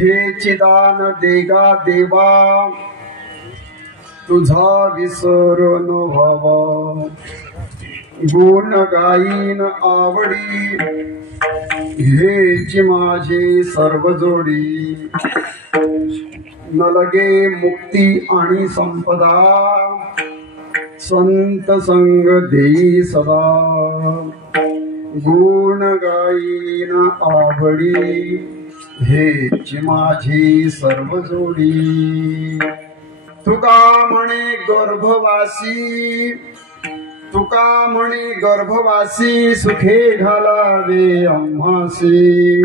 हे चिदान देगा देवा तुझा विसर न व्हावा, गुण गायीन आवडी हेच माझे सर्व जोडी. न लगे मुक्ती आणि संपदा, संत संग देई सदा. गुण गायीन आवडी हेच माझी सर्व जोडी. तुका म्हणे गर्भवासी, तुका म्हणे गर्भवासी सुखे घालावे आम्हासी.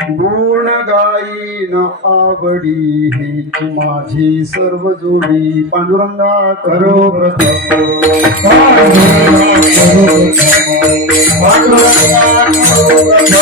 गुण गायीन आवडी हेच माझी सर्व जोडी. पांडुरंगा करो प्रथम, पांडुरंगा करो प्रथम.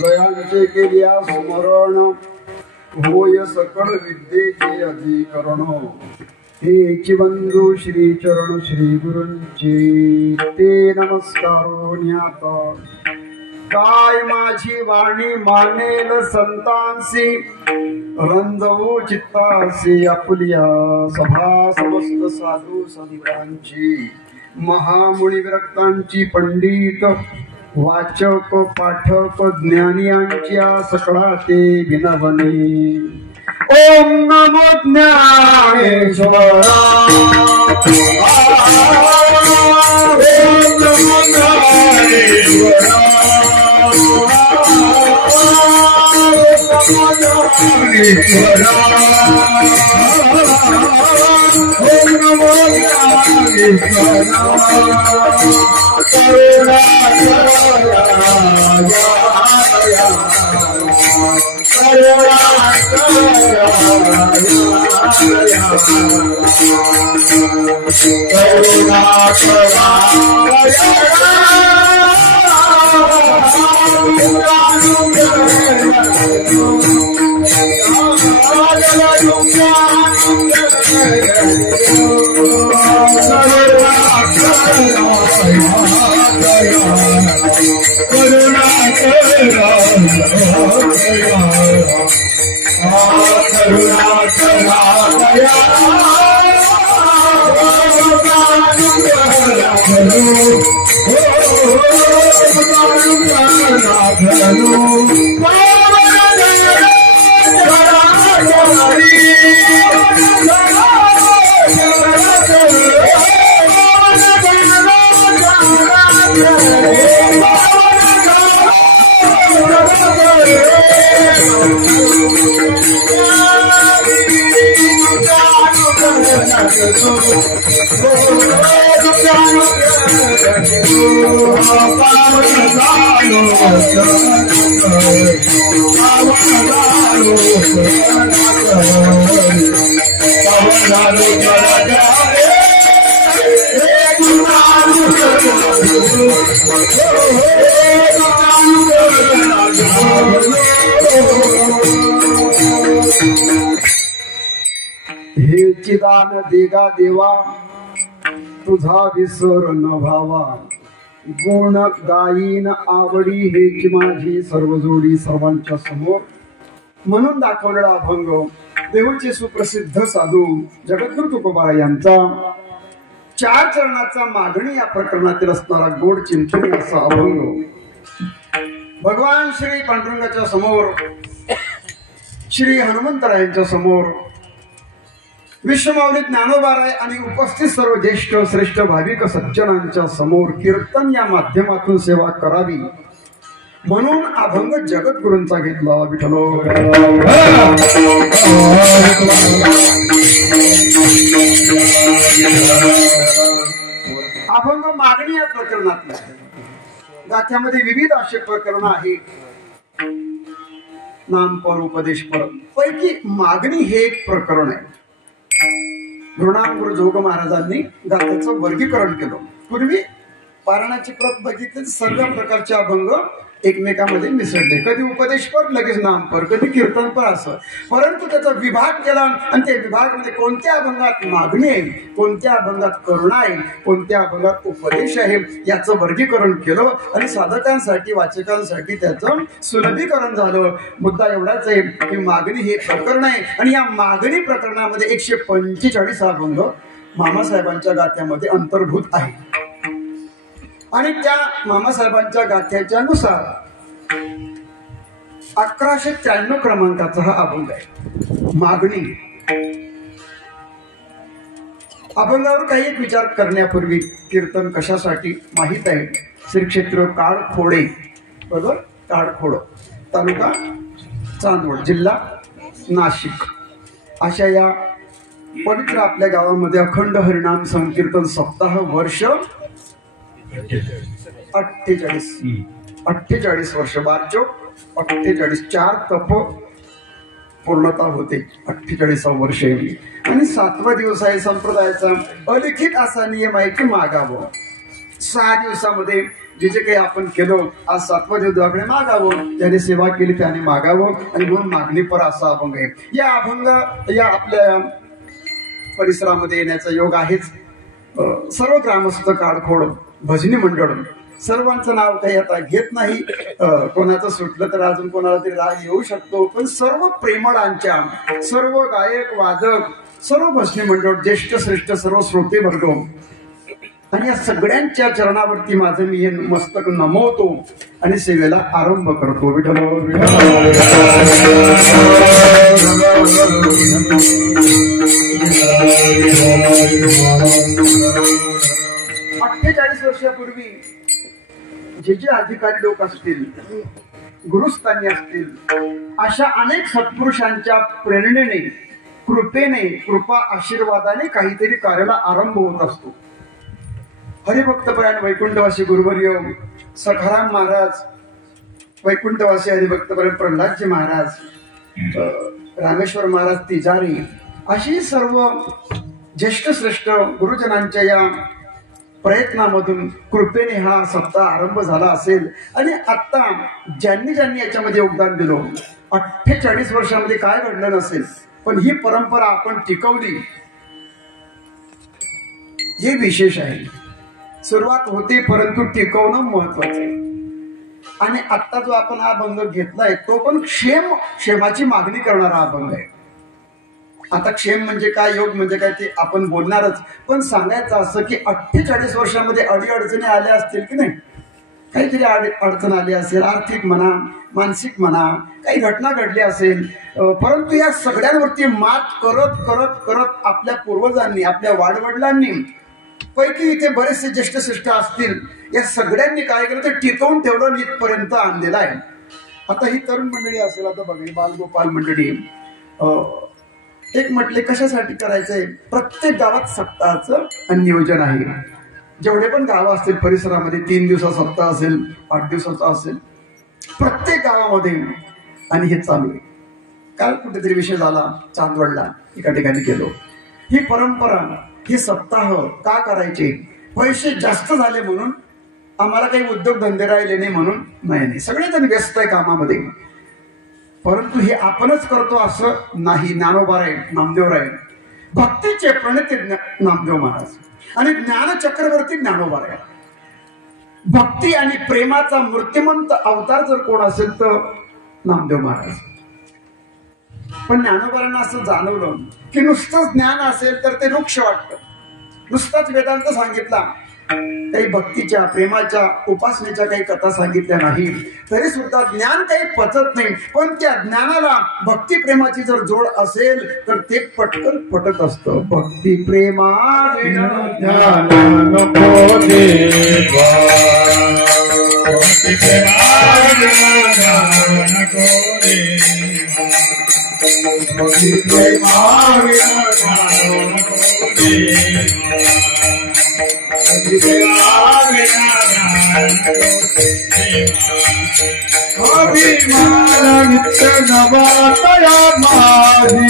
जयांचे केल्या स्मरण होय सकळ विद्येचे अधिकरण. हेची बंधू श्री चरण श्री गुरूंचे ते नमस्कारो न्याता. काय माझी वाणी मानेल संतांसी, रंजवू चित्तासी आपुलिया सभा समस्त साधू संतांची. महामुनी विरक्तांची पंडित वाचक पाठक ज्ञानियांच्या सकळा ते विनवणे. ओम नमो ज्ञानेश्वरा, ओम नमो ज्ञानेश्वरा, ओम नमो ज्ञानेश्वरा. करुणा हे चिदान देगा देवा तुझा विसर न व्हावा. गुण गायीन आवडी हेच माझी सर्व जोडी. सर्वांच्या समोर म्हणून दाखवलेला अभंग देऊळचे सुप्रसिद्ध साधू जगद्गुरु तुकोबा यांचा 4 चरणाचा मागणी या प्रकरणातील असणारा गोड चिंतन असा अभंग. भगवान श्री पांडुरंगाच्या समोर, श्री हनुमंतरायांच्या समोर, विश्वमाऊली ज्ञानोबाराय आणि उपस्थित सर्व ज्येष्ठ श्रेष्ठ भाविक सज्जनांच्या समोर कीर्तन या माध्यमातून सेवा करावी म्हणून अभंग जगद्गुरूंचा घेतला. विठ्ठलो अभंग मागणी या प्रकरणात गाथ्यामध्ये विविध असे प्रकरण आहेत. नामपर उपदेशपर पैकी मागणी हे एक प्रकरण आहे. गुरुनाम जोग महाराजांनी गाथ्याचं वर्गीकरण केलं. पूर्वी पारायणाची प्रत बघितली सर्व प्रकारचे अभंग एकमेकांमध्ये मिसळले, कधी उपदेशपर लगेच नामपर, कधी कीर्तनपर असं. परंतु त्याचा विभाग केला आणि त्या विभागामध्ये कोणत्या अभंगात मागणी आहे, कोणत्या अभंगात करुणा आहे, कोणत्या अभंगात उपदेश आहे याचं वर्गीकरण केलं आणि साधकांसाठी वाचकांसाठी त्याचं सुलभीकरण झालं. मुद्दा एवढाच आहे की मागणी हे प्रकरण आहे आणि या मागणी प्रकरणामध्ये 145 अभंग मामासाहेबांच्या गाथ्यामध्ये अंतर्भूत आहे. आणि त्या मामासाहेबांच्या गाथ्याच्या नुसार 1193 क्रमांकाचा हा अभंग आहे मागणी. अभंगावर काही एक विचार करण्यापूर्वी कीर्तन कशासाठी माहीत आहे. श्री क्षेत्र काळखोडे, बरोबर, काळखोड, तालुका चांदवड, जिल्हा नाशिक, अशा या पवित्र आपल्या गावामध्ये अखंड हरिनाम संकीर्तन सप्ताह वर्ष 48 वर्ष, 12-48, 4 तप पूर्णता होते. 48 वर्ष आहे आणि 7वा दिवस आहे. संप्रदायाचा अलिखित असा नियम आहे की मागावं. 6 दिवसामध्ये जे जे काही आपण केलं, आज 7वा दिवस देवाकडे मागावं, ज्याने सेवा केली त्याने मागावं आणि म्हणून मागणीपर असा अभंग आहे. या अभंग या आपल्या परिसरामध्ये येण्याचा योग आहेच. सर्व ग्रामस्थ, काळखोड, भजनी मंडळ, सर्वांचं नाव काही आता घेत नाही. कोणाचं सुटलं तर अजून कोणाला तरी राग येऊ शकतो, पण सर्व प्रेमळांच्या, सर्व गायक वादक, सर्व भजनी मंडळ, ज्येष्ठ श्रेष्ठ सर्व श्रोते वर्ग आणि या सगळ्यांच्या चरणावरती माझं मी हे मस्तक नमवतो आणि सेवेला आरंभ करतो. विठ्ठल 48 वर्षापूर्वी जे जे अधिकारी लोक असतील, गुरुस्थानी असतील, अशा अनेक सत्पुरुषांच्या प्रेरणेने, कृपेने, कृपा आशीर्वादाने काहीतरी कार्याला आरंभ होत असतो. हरिभक्तपरायण वैकुंठवासी गुरुवर्य सखाराम महाराज, वैकुंठवासी हरिभक्तपरायण प्रल्हादजी महाराज, रामेश्वर महाराज तिजारी, अशी सर्व ज्येष्ठ श्रेष्ठ गुरुजनांच्या या प्रयत्नामधून कृपेने हा सप्ताह आरंभ झाला असेल. आणि आता ज्यांनी ज्यांनी याच्यामध्ये योगदान दिलं, 48 वर्षामध्ये काय घडलं नसेल, पण ही परंपरा आपण टिकवली हे विशेष आहे. सुरुवात होते परंतु टिकवणं महत्वाचं आहे. आणि आता जो आपण हा अभंग घेतलाय तो पण क्षेमाची मागणी करणारा अभंग आहे. आता क्षेम म्हणजे काय, योग म्हणजे काय ते आपण बोलणारच, पण सांगायचं असं की 48 वर्षामध्ये अडीअडचणी आल्या असतील की नाही, काहीतरी अडचण आली असेल, आर्थिक म्हणा, मानसिक म्हणा, काही घटना घडली असेल, परंतु या सगळ्यांवरती मात करत करत करत आपल्या पूर्वजांनी, आपल्या वाडवडिलांनी, पैकी इथे बरेचसे ज्येष्ठ श्रेष्ठ असतील, या सगळ्यांनी काय केलं तर टिकवून ठेवलं, नीतपर्यंत आणलेलं आहे. आता ही तरुण मंडळी असेल, आता बघा बालगोपाल मंडळी, एक म्हटले कशासाठी करायचंय, प्रत्येक गावात सप्ताहाचं नियोजन आहे. जेवढे पण गावं असतील परिसरामध्ये, 3 दिवसाचा सप्ताह असेल, 8 दिवसाचा असेल, प्रत्येक गावामध्ये, आणि हे चालू आहे. काल कुठेतरी विषय झाला चांदवडला, एका ठिकाणी गेलो. ही परंपरा, हे सप्ताह का करायचे, पैसे जास्त झाले म्हणून, आम्हाला काही उद्योगधंदे राहिले नाही म्हणून नाही, सगळेजण व्यस्त आहे कामामध्ये, परंतु हे आपणच करतो असं नाही. ज्ञानोबा आहे, नामदेव आहे, भक्तीचे प्रणेते नामदेव महाराज आणि ज्ञान चक्रवर्ती ज्ञानोबा आहे. भक्ती आणि प्रेमाचा मूर्तिमंत अवतार जर कोण असेल तर नामदेव महाराज. पण ज्ञानोबांना असं जाणवलं की नुसतंच ज्ञान असेल तर ते वृक्ष वाटतं, नुसताच वेदांत सांगितला, काही भक्तीच्या, प्रेमाच्या, उपासनेच्या काही कथा सांगितल्या नाही, तरी सुद्धा ज्ञान काही पचत नाही. पण त्या ज्ञानाला भक्ती प्रेमाची जर जोड असेल तर ते पटकन पटत असतं. भक्ती प्रेमा अभिमान नित्य नवातया माझी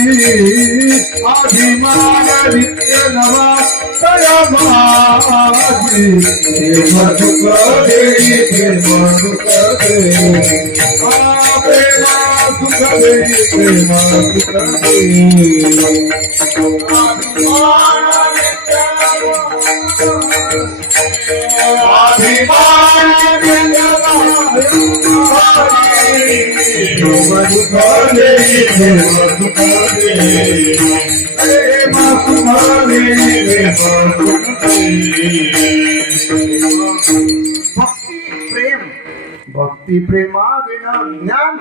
अभिमान नित्य नवातया माझी प्रेम सुख देई प्रेम सुख देई प्रेम सुख देई प्रेम सुख देई अभिमान भक्ती प्रेमा विना ज्ञान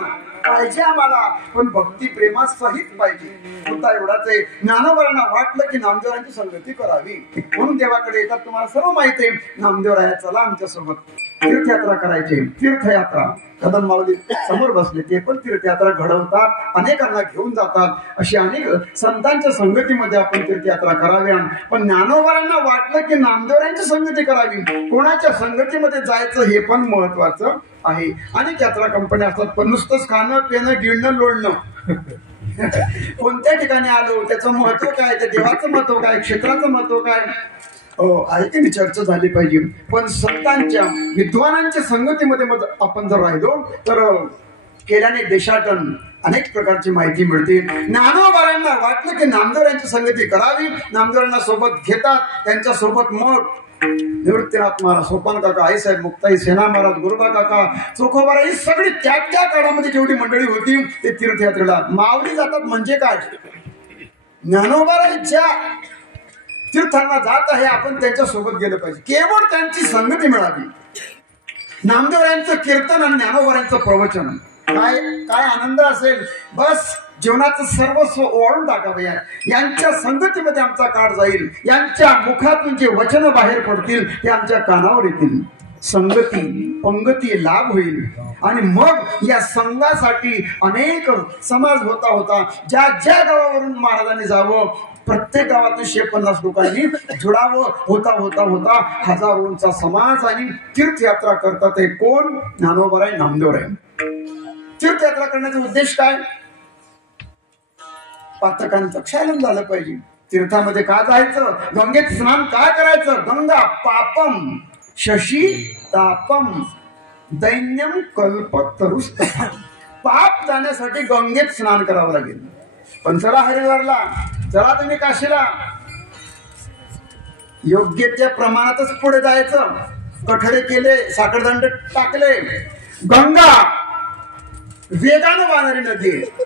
पाहिजे आम्हाला, पण भक्ती प्रेमा सहित पाहिजे. होता एवढाच आहे. ज्ञानोबरांना वाटलं की नामदेवरांची संगती करावी म्हणून देवाकडे येतात. तुम्हाला सर्व माहिती आहे. नामदेवराया चला आमच्या सोबत तीर्थयात्रा करायची. तीर्थयात्रा कदम माऊली समोर बसले, ते पण तीर्थयात्रा घडवतात, अनेकांना घेऊन जातात. अशी अनेक संतांच्या संगतीमध्ये आपण तीर्थयात्रा कराव्या. पण ज्ञानोबरांना वाटलं की नामदेवरांची संगती करावी. कोणाच्या संगतीमध्ये जायचं हे पण महत्वाचं आहे. अनेक यात्रा कंपन्या असतात, पण नुसतंच खाणं पिणं गिळणं लोळणं कोणत्या ठिकाणी आलो, त्याचं महत्व काय, त्या देवाचं महत्व काय, क्षेत्राचं महत्व काय आहे की चर्चा झाली पाहिजे. पण संतांच्या विद्वानांच्या संगतीमध्ये आपण जर राहिलो तर केल्याने देशाटन अनेक प्रकारची माहिती मिळते. ज्ञानोबारांना वाटलं की नामदेवरांची संगती करावी. नामदेवरांना सोबत घेतात. त्यांच्या सोबत मग निवृत्तीनाथ महाराज, सोपान काका, आईसाहेब मुक्ताई, सेना महाराज, गुरुबा काका, चोखोबारा, ही सगळी त्या काळामध्ये जेवढी मंडळी होती ते तीर्थयात्रेला माऊली जातात. म्हणजे काय, ज्ञानोबारांच्या तीर्थांना जात आहे, आपण त्यांच्या सोबत गेलं पाहिजे. केवळ त्यांची संगती मिळावी. नामदेवरांचं कीर्तन आणि ज्ञानोबारांचं प्रवचन, काय काय आनंद असेल. बस जीवनाचं सर्वस्व ओवाळून टाकावं. यांच्या संगतीमध्ये आमचा काळ जाईल. यांच्या मुखातून जे वचन बाहेर पडतील ते आमच्या कानावर येतील. संगती पंगती लाभ होईल. आणि मग या संघासाठी अनेक समाज होता होता ज्या ज्या गावावरून महाराजांनी जावं, प्रत्येक गावातून 150 लोकांनी जुडावं. होता होता होता हजारोंचा समाज आणि तीर्थयात्रा करतात. ते कोण? ज्ञानोबराय, नामदेवराय. तीर्थयात्रा करण्याचा उद्देश काय? पातकांचं क्षालन झालं पाहिजे. तीर्थामध्ये का जायचं? गंगेत स्नान का करायचं? गंगा पापम शशी तापम दैन्यम कल्पतरुस्त. पाप जाण्यासाठी गंगेत स्नान करावं लागेल. पण चला हरिद्वारला, चला तुम्ही काशीला, योग्य त्या प्रमाणातच पुढे जायचं. कठडे केले, साखरदंड टाकले. गंगा वेगानं वाहणारी नदी आहे.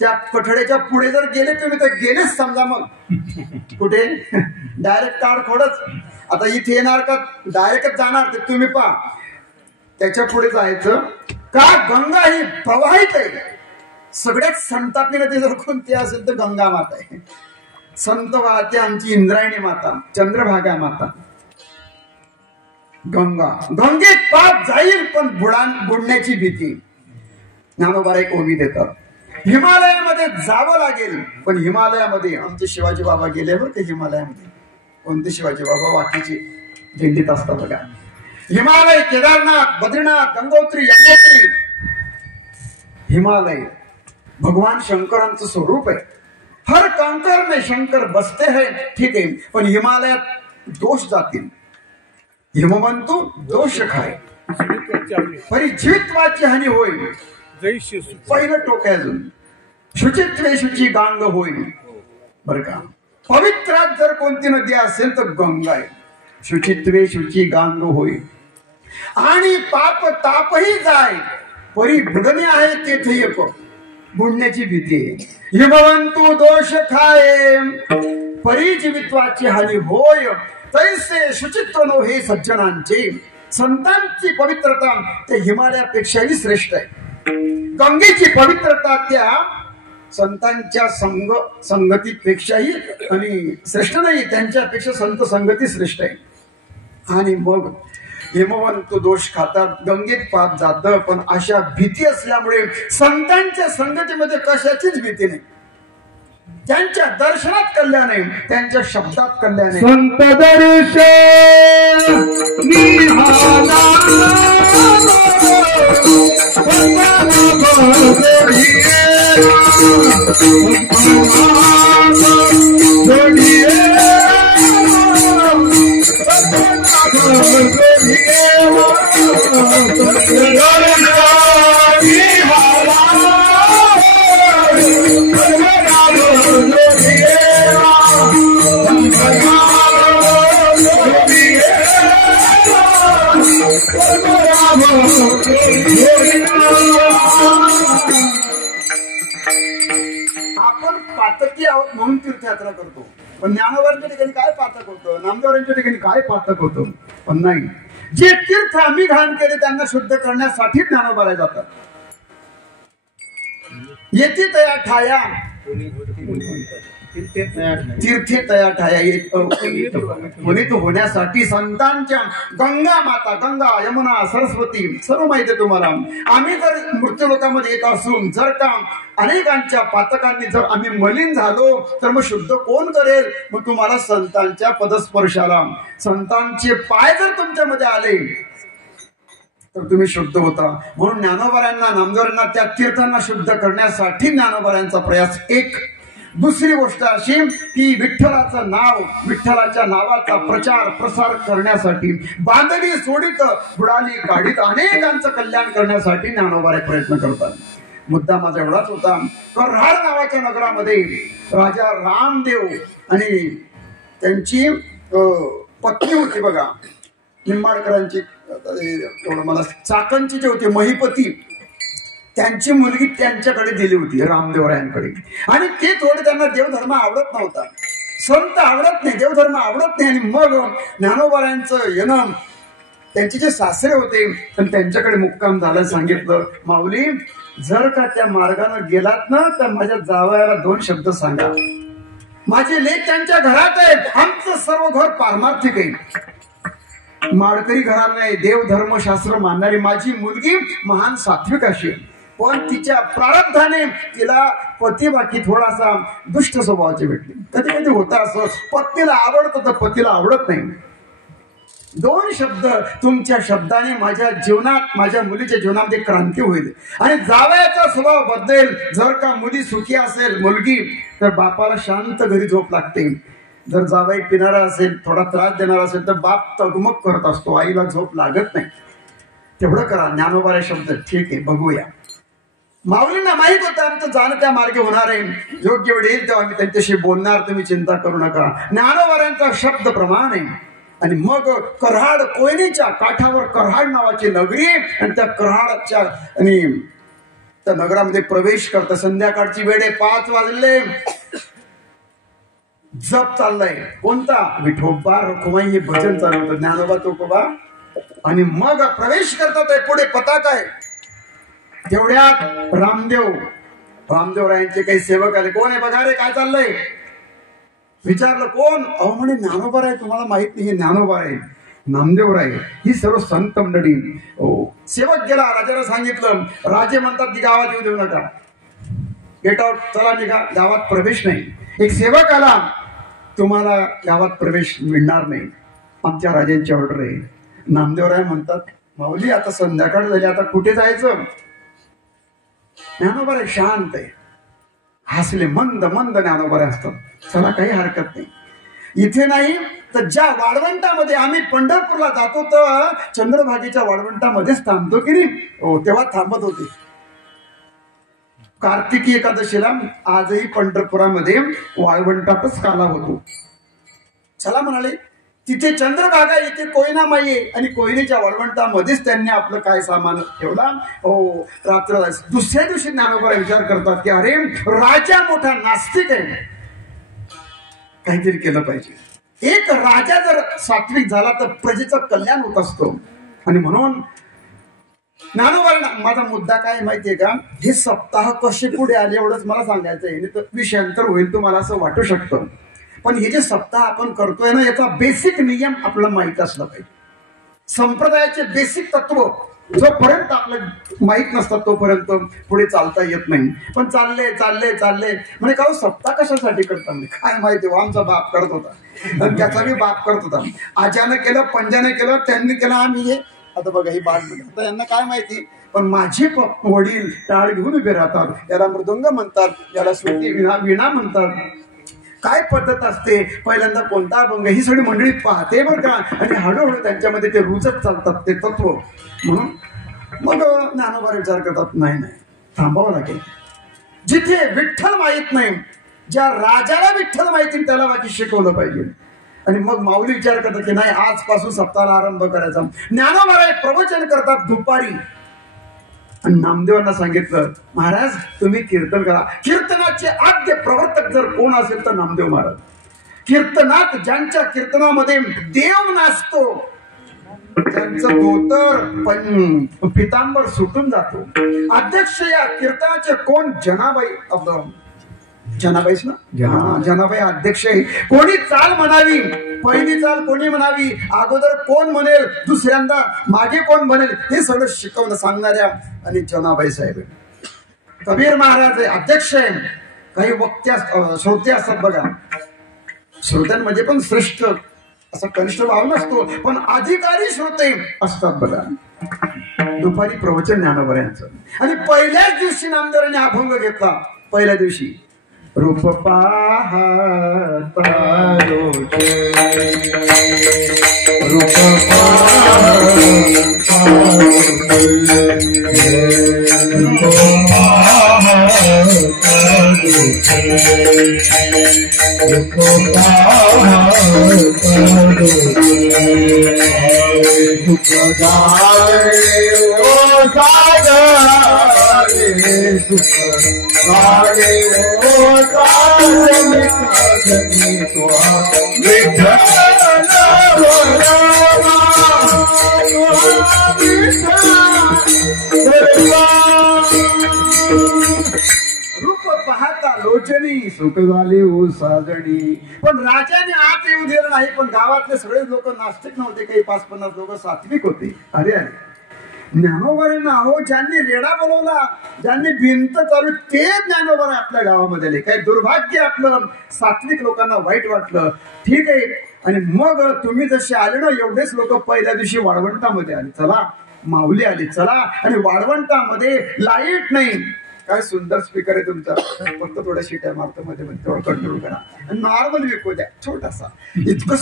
त्या कठड्याच्या पुढे जर गेले तुम्ही तर गेलेच समजा. मग कुठे? डायरेक्ट ताड खोडच. आता इथे येणार का डायरेक्ट जाणार ते तुम्ही पहा. त्याच्या पुढे जायचं का? गंगा ही प्रवाहित आहे. सगळ्यात संतापी नदी जर कोणती असेल तर गंगा माता आहे. संत वाहते आमची इंद्रायणी माता, चंद्रभागा माता. गंगा, गंगेत पाप जाईल पण बुडण्याची भीती. ज्ञानोबा एक ओवी देतात. हिमालयामध्ये जावं लागेल, पण हिमालयामध्ये आमचे शिवाजी बाबा गेले बरं ते हिमालयामध्ये. कोणते शिवाजी बाबा? वाकीची दिंडीत असतात बघा. हिमालय, केदारनाथ, बद्रीनाथ, गंगोत्री, यमुनोत्री. हिमालय भगवान शंकरांचं स्वरूप आहे. हर कंकर में शंकर बसते हैं, ठीक आहे, पण हिमालयात दोष जातील. हिमवंतू दोष खाय, परिजीवित्वाची हानी होईल. पहिलं टोक आहे अजून. शुचित्वे शुची गांग होईल. बर का? पवित्रात जर कोणती नदी असेल तर गंगा आहे. शुचित्वे शुची गांग होईल. आणि पाप तापही जाय, परी बुडणे आहे तेथे एक, बुडण्याची भीती आहे. हिमवंतू दोष खाये, परिजीवित्वाची हानी होय. तैसे शुचित्व नो हे सज्जनांचे. संतांची पवित्रता ते हिमालयापेक्षाही श्रेष्ठ आहे. गंगेची पवित्रता त्या संतांच्या संगतीपेक्षाही आणि श्रेष्ठ नाही, त्यांच्यापेक्षा संत संगती श्रेष्ठ आहे. आणि मग हिमवंत दोष खातात, गंगेत पाप जातं. पण अशा भीती असल्यामुळे संतांच्या संगतीमध्ये कशाचीच भीती नाही. त्यांच्या दर्शनात कल्याण आहे, त्यांच्या शब्दात कल्याण आहे. संत दर्शन निहाळा आपण पातकी आहोत म्हणून तीर्थयात्रा करतो, पण ज्ञानोबांच्या ठिकाणी काय पातक होतं, नामदेवांच्या ठिकाणी काय पातक होतं. पण नाही, जे तीर्थ आम्ही घाण केले त्यांना शुद्ध करण्यासाठी ज्ञानोबाला जातात. येथे तया ठाया तीर्थे तया ठाया पुनीत होण्यासाठी संतांच्या गंगा माता, गंगा यमुना सरस्वती सर्व माहिती आहे तुम्हाला. आम्ही जर मृत्यू लोकांमध्ये येत असून जर का अनेकांच्या पातकांनी जर आम्ही मलिन झालो तर मग शुद्ध कोण करेल. मग तुम्हाला संतांच्या पदस्पर्शाला, संतांचे पाय जर तुमच्यामध्ये आले तर तुम्ही शुद्ध होता. म्हणून ज्ञानोबांना, नामदेवांना त्या तीर्थांना शुद्ध करण्यासाठी ज्ञानोबांचा प्रयास एक. दुसरी गोष्ट अशी की विठ्ठलाचं नाव, विठ्ठलाच्या नावाचा प्रचार प्रसार करण्यासाठी बांधणी सोडित बुडाली काढीत अनेकांचं कल्याण करण्यासाठी ज्ञानोबा प्रयत्न करतात. मुद्दा माझा एवढाच होता, कराड नावाच्या नगरामध्ये राजा रामदेव आणि त्यांची पत्नी होती बघा, निंबाळकरांची, एवढं मला चाकणची जे होते महिपती, त्यांची मुलगी त्यांच्याकडे दिली होती रामदेवरायांकडे. आणि ते थोडे त्यांना देवधर्म आवडत नव्हता, संत आवडत नाही, देवधर्म आवडत नाही. आणि मग ज्ञानोबारायांचं येणं, त्यांचे जे सासरे होते पण त्यांच्याकडे मुक्काम झालं. सांगितलं, माऊली जर का त्या मार्गाने गेलात ना तर माझ्या जावयाला 2 शब्द सांगा. माझे लेक त्यांच्या घरात आहेत, आमचं सर्व घर पारमार्थिक आहे, माळकरी घरात नाही, देव धर्मशास्त्र मानणारी माझी मुलगी महान सात्विक अशी. पण तिच्या प्रारब्धाने तिला पती बाकी थोडासा दुष्ट स्वभावाचे भेटले. कधी कधी होतं असं, पत्नीला आवडतं तर पतीला आवडत नाही. 2 शब्द तुमच्या शब्दाने माझ्या जीवनात, माझ्या मुलीच्या जीवनामध्ये क्रांती होईल आणि जावयाचा स्वभाव बदलेल. जर का मुली सुखी असेल मुलगी तर बापाला शांत घरी झोप लागते. जर जावई पिणारा असेल, थोडा त्रास देणारा असेल तर बाप तगमग करत असतो, आईला झोप लागत नाही. तेवढं करा. ज्ञानोबा शब्द ठीक आहे, बघूया. माऊलींना माहित होतं आमचं जाणं त्या मार्गे होणार आहे, योग्य वेळ येईल तेव्हा आम्ही त्यांच्याशी बोलणार, तुम्ही चिंता करू नका. ज्ञानोबांचा शब्द प्रमाण आहे. आणि मग कराड, कोयनेच्या काठावर कराड नावाची नगरी, आणि त्या कराडच्या आणि त्या नगरामध्ये प्रवेश करता. संध्याकाळची वेळ आहे, 5 वाजले. जप चाललाय कोणता, विठोबा रखुमाई हे भजन चालू होतं, ज्ञानोबा तुकोबा. आणि मग प्रवेश करतात. पुढे पताका आहे. तेवढ्यात रामदेवरायांचे काही सेवक आले. कोण आहे बघा रे, काय चाललंय. विचारलं कोण. अहो म्हणे ज्ञानोबा आहे. तुम्हाला माहित नाही हे ज्ञानोबा आहे, नामदेवराय, ही सर्व संत मंडळी. सेवक गेला, राजाला सांगितलं. राजे म्हणतात की गावात येऊ देऊ नका, गेट आउट, चला निघा, गावात प्रवेश नाही. एक सेवक आला, तुम्हाला गावात प्रवेश मिळणार नाही, आमच्या राजांची ऑर्डर आहे. नामदेवराय म्हणतात, माऊली आता संध्याकाळ झाली, आता कुठे जायचं. ज्ञानोबा शांत आहे, हसले, मंद मंद ज्ञानोबा असतात. चला काही हरकत नाही. इथे नाही तर ज्या वाळवंटामध्ये आम्ही पंढरपूरला जातो तर चंद्रभागेच्या वाळवंटामध्येच थांबतो की नाही, तेव्हा थांबत होते. कार्तिकी एकादशीला आजही पंढरपुरामध्ये वाळवंटातच काला होतो. चला म्हणाले, तिथे चंद्रभागा, इथे कोयना माई आहे, आणि कोयनेच्या वाळवंटामध्येच त्यांनी आपलं काय सामान ठेवला. रात्र. दुसऱ्या दिवशी ज्ञानोबा विचार करतात की अरे राजा मोठा नास्तिक आहे, काहीतरी केलं पाहिजे. एक राजा जर सात्विक झाला तर प्रजेचं कल्याण होत असतो. आणि म्हणून ज्ञानोबांना, माझा मुद्दा काय माहितीये का, हे सप्ताह कसे पुढे आले एवढंच मला सांगायचं आहे. तर विषयांतर होईल तुम्हाला असं वाटू शकतं, पण हे जे सप्ताह आपण करतोय ना, याचा बेसिक नियम आपल्याला माहित असला पाहिजे. संप्रदायाचे बेसिक तत्व जोपर्यंत आपलं माहित नसतात तोपर्यंत पुढे चालता येत नाही. पण चालले चालले चालले म्हणजे का सप्ताह कशासाठी करतात म्हणजे काय माहिती. आमचा बाप करत होता आणि त्याचा बी बाप करत होता. आज्यानं केलं, पंजाने केलं, त्यांनी केलं, आम्ही हे आता बघा ही बाळ आता यांना काय माहिती. पण माझे वडील टाळ घेऊन उभे राहतात. याला मृदंग म्हणतात, याला श्रुती विणा म्हणतात. काय पद्धत असते, पहिल्यांदा कोणता अभंग ही सगळी मंडळी पाहते बरं का. आणि हळूहळू त्यांच्यामध्ये ते रुजत चालतात ते तत्व. म्हणून मग ज्ञानोबा विचार करतात, नाही नाही थांबावं लागेल. जिथे विठ्ठल माहित नाही, ज्या राजाला विठ्ठल माहिती त्याला बाकी शिकवलं पाहिजे. आणि मग माऊली विचार करतात की नाही आजपासून सप्ताहाला आरंभ करायचा. ज्ञानोबा प्रवचन करतात दुपारी. आणि नामदेवांना सांगितलं, महाराज तुम्ही कीर्तन करा. कीर्तनाचे आद्य प्रवर्तक जर कोण असेल तर नामदेव महाराज. कीर्तनात ज्यांच्या कीर्तनामध्ये देव नाचतो, त्यांचं धोतर पितांबर सुटून जातो. अध्यक्ष या कीर्तनाचे कोण? जनाबाई. जनाबाईच ना, जनाबाई अध्यक्ष आहे. कोणी चाल म्हणावी, पहिली चाल कोणी म्हणावी, अगोदर कोण म्हणेल, दुसऱ्यांदा मागे कोण म्हणेल, हे सगळं शिकवणं सांगणाऱ्या आणि जनाबाई साहेब. कबीर महाराज अध्यक्ष आहे. काही वक्ते श्रोते असतात बघा. श्रोत्यांमध्ये पण श्रेष्ठ असा कनिष्ठ भाव नसतो, पण अधिकारी श्रोते असतात बघा. दुपारी प्रवचन ज्ञानोबा यांचं. आणि पहिल्याच दिवशी नामदेवांनी अभंग घेतला. पहिल्या दिवशी रूप पाहता रूप रूप पाहता लोचनी सुख झाली ओ साजणी. पण राजाने आत येऊ दिलं नाही. पण गावातले सगळे लोक नास्तिक नव्हते, काही 5-50 लोक सात्विक होते. अरे अरे ज्ञानोबांना अहो ज्यांनी रेडा बोलवला, ज्यांनी भिंत चालू ते ज्ञानोबा आपल्या गावामध्ये आले. काय दुर्भाग्य आपलं, सात्विक लोकांना वाईट वाटलं. ठीक आहे. आणि मग तुम्ही जसे आले ना, एवढेच लोक पहिल्या दिवशी वाळवंटामध्ये आले. चला माऊली आली, चला. आणि वाळवंटामध्ये लाईट नाही. काय सुंदर स्पीकर आहे तुमचा, फक्त थोड्या शिट्या मारतो मध्ये मध्ये, थोडं कंट्रोल करा. नॉर्मल विकू द्या छोटासा. इतकं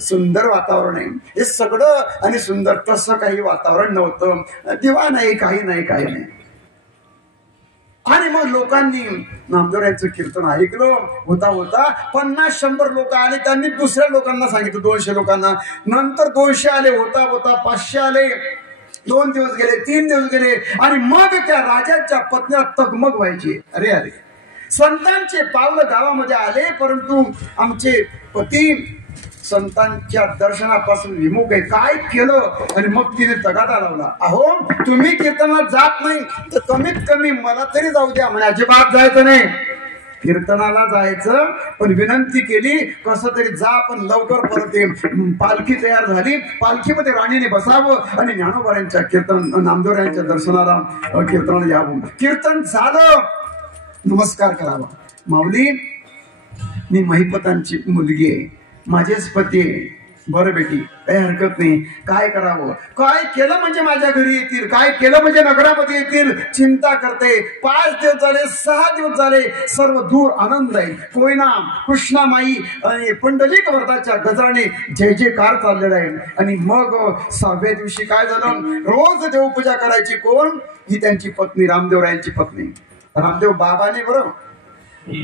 सुंदर वातावरण आहे हे सगळं. आणि सुंदर तसं काही वातावरण नव्हतं. दिवा नाही, काही नाही, काही नाही. आणि मग लोकांनी नामदेवांचं कीर्तन ऐकलं. होता होता 50-100 लोक आले. त्यांनी दुसऱ्या लोकांना सांगितलं, 200 लोकांना. नंतर 200 आले. होता होता 500 आले. 2 दिवस गेले, 3 दिवस गेले. आणि मग त्या राजाच्या पत्नीला तगमग व्हायची. अरे अरे संतांचे पावलं गावामध्ये आले, परंतु आमचे पती संतांच्या दर्शनापासून विमुख आहे. काय केलं? आणि मग तिने तगादा लावला. अहो तुम्ही कीर्तनात जात नाही तर कमीत कमी मला तरी जाऊ द्या. म्हणजे अजिबात जायचं नाही. कीर्तनाला जायचं, पण विनंती केली कसं तरी जा, पण लवकर परत ये. पालखी तयार झाली. पालखीमध्ये राणीने बसावं आणि ज्ञानोबांच्या कीर्तन, नामदेवांच्या दर्शनाला कीर्तनाला यावं. कीर्तन झालं, नमस्कार करावा. माऊली मी महिपतांची मुलगी आहे, माझेच पती आहे. बरं बेटी काही हरकत नाही. काय करावं? काय केलं म्हणजे माझ्या घरी येतील, काय केलं म्हणजे नगरामध्ये येतील. चिंता करते. 5 दिवस झाले, 6 दिवस झाले, सर्व दूर आनंद आहे. कोयना कृष्णामाई आणि पुंडलिक वरदाच्या गजराने जय जयकार चाललेला आहे. आणि मग 6व्या दिवशी काय झालं? रोज देवपूजा करायची. कोण? ही त्यांची पत्नी, रामदेवरायांची पत्नी. रामदेव बाबाने बरं.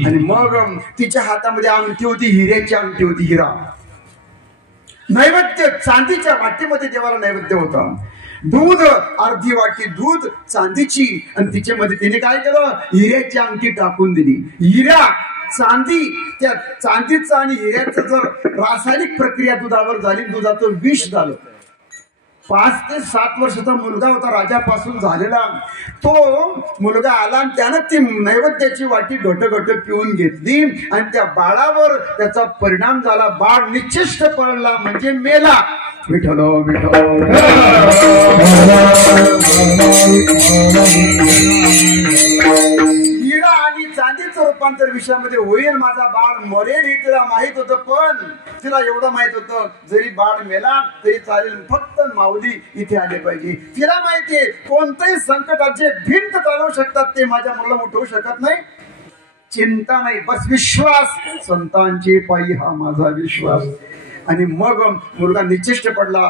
आणि मग तिच्या हातामध्ये अंगठी होती, हिऱ्याची अंगठी होती. हिरा नैवेद्य चांदीच्या वाटीमध्ये देवाला नैवेद्य होता. दूध अर्धी वाटी दूध चांदीची. आणि तिच्यामध्ये तिने काय केलं? हिऱ्याची अंगठी टाकून दिली. हिरा चांदी, त्या चांदीचं आणि हिऱ्याचं जर रासायनिक प्रक्रिया दुधावर झाली, दुधाचं विष झालं. 5 ते 7 वर्षाचा मुलगा होता राजापासून झालेला. तो मुलगा आला आणि त्यानं ती नैवेद्याची वाटी घट पिऊन घेतली आणि त्या बाळावर त्याचा परिणाम झाला. बाळ निश्चिष्ट पडला म्हणजे मेला. विठ्ठल विठ्ठल. हिरा आणि चांदीचं रूपांतर विषयामध्ये होईल. माझा बाळ मरेल हे तिला माहित होतं, पण तिला एवढं माहित होतं जरी बाळ मेला तरी चालेल, फक्त माऊली इथे आले पाहिजे. तिला माहितीये कोणत्याही संकटाचे भिंत चालवू शकतात ते माझ्या मुलाला उठवू शकत नाही. चिंता नाही, बस विश्वास. संतांचे पायी हा माझा विश्वास. आणि मग मुलगा निश्चिष्ट पडला.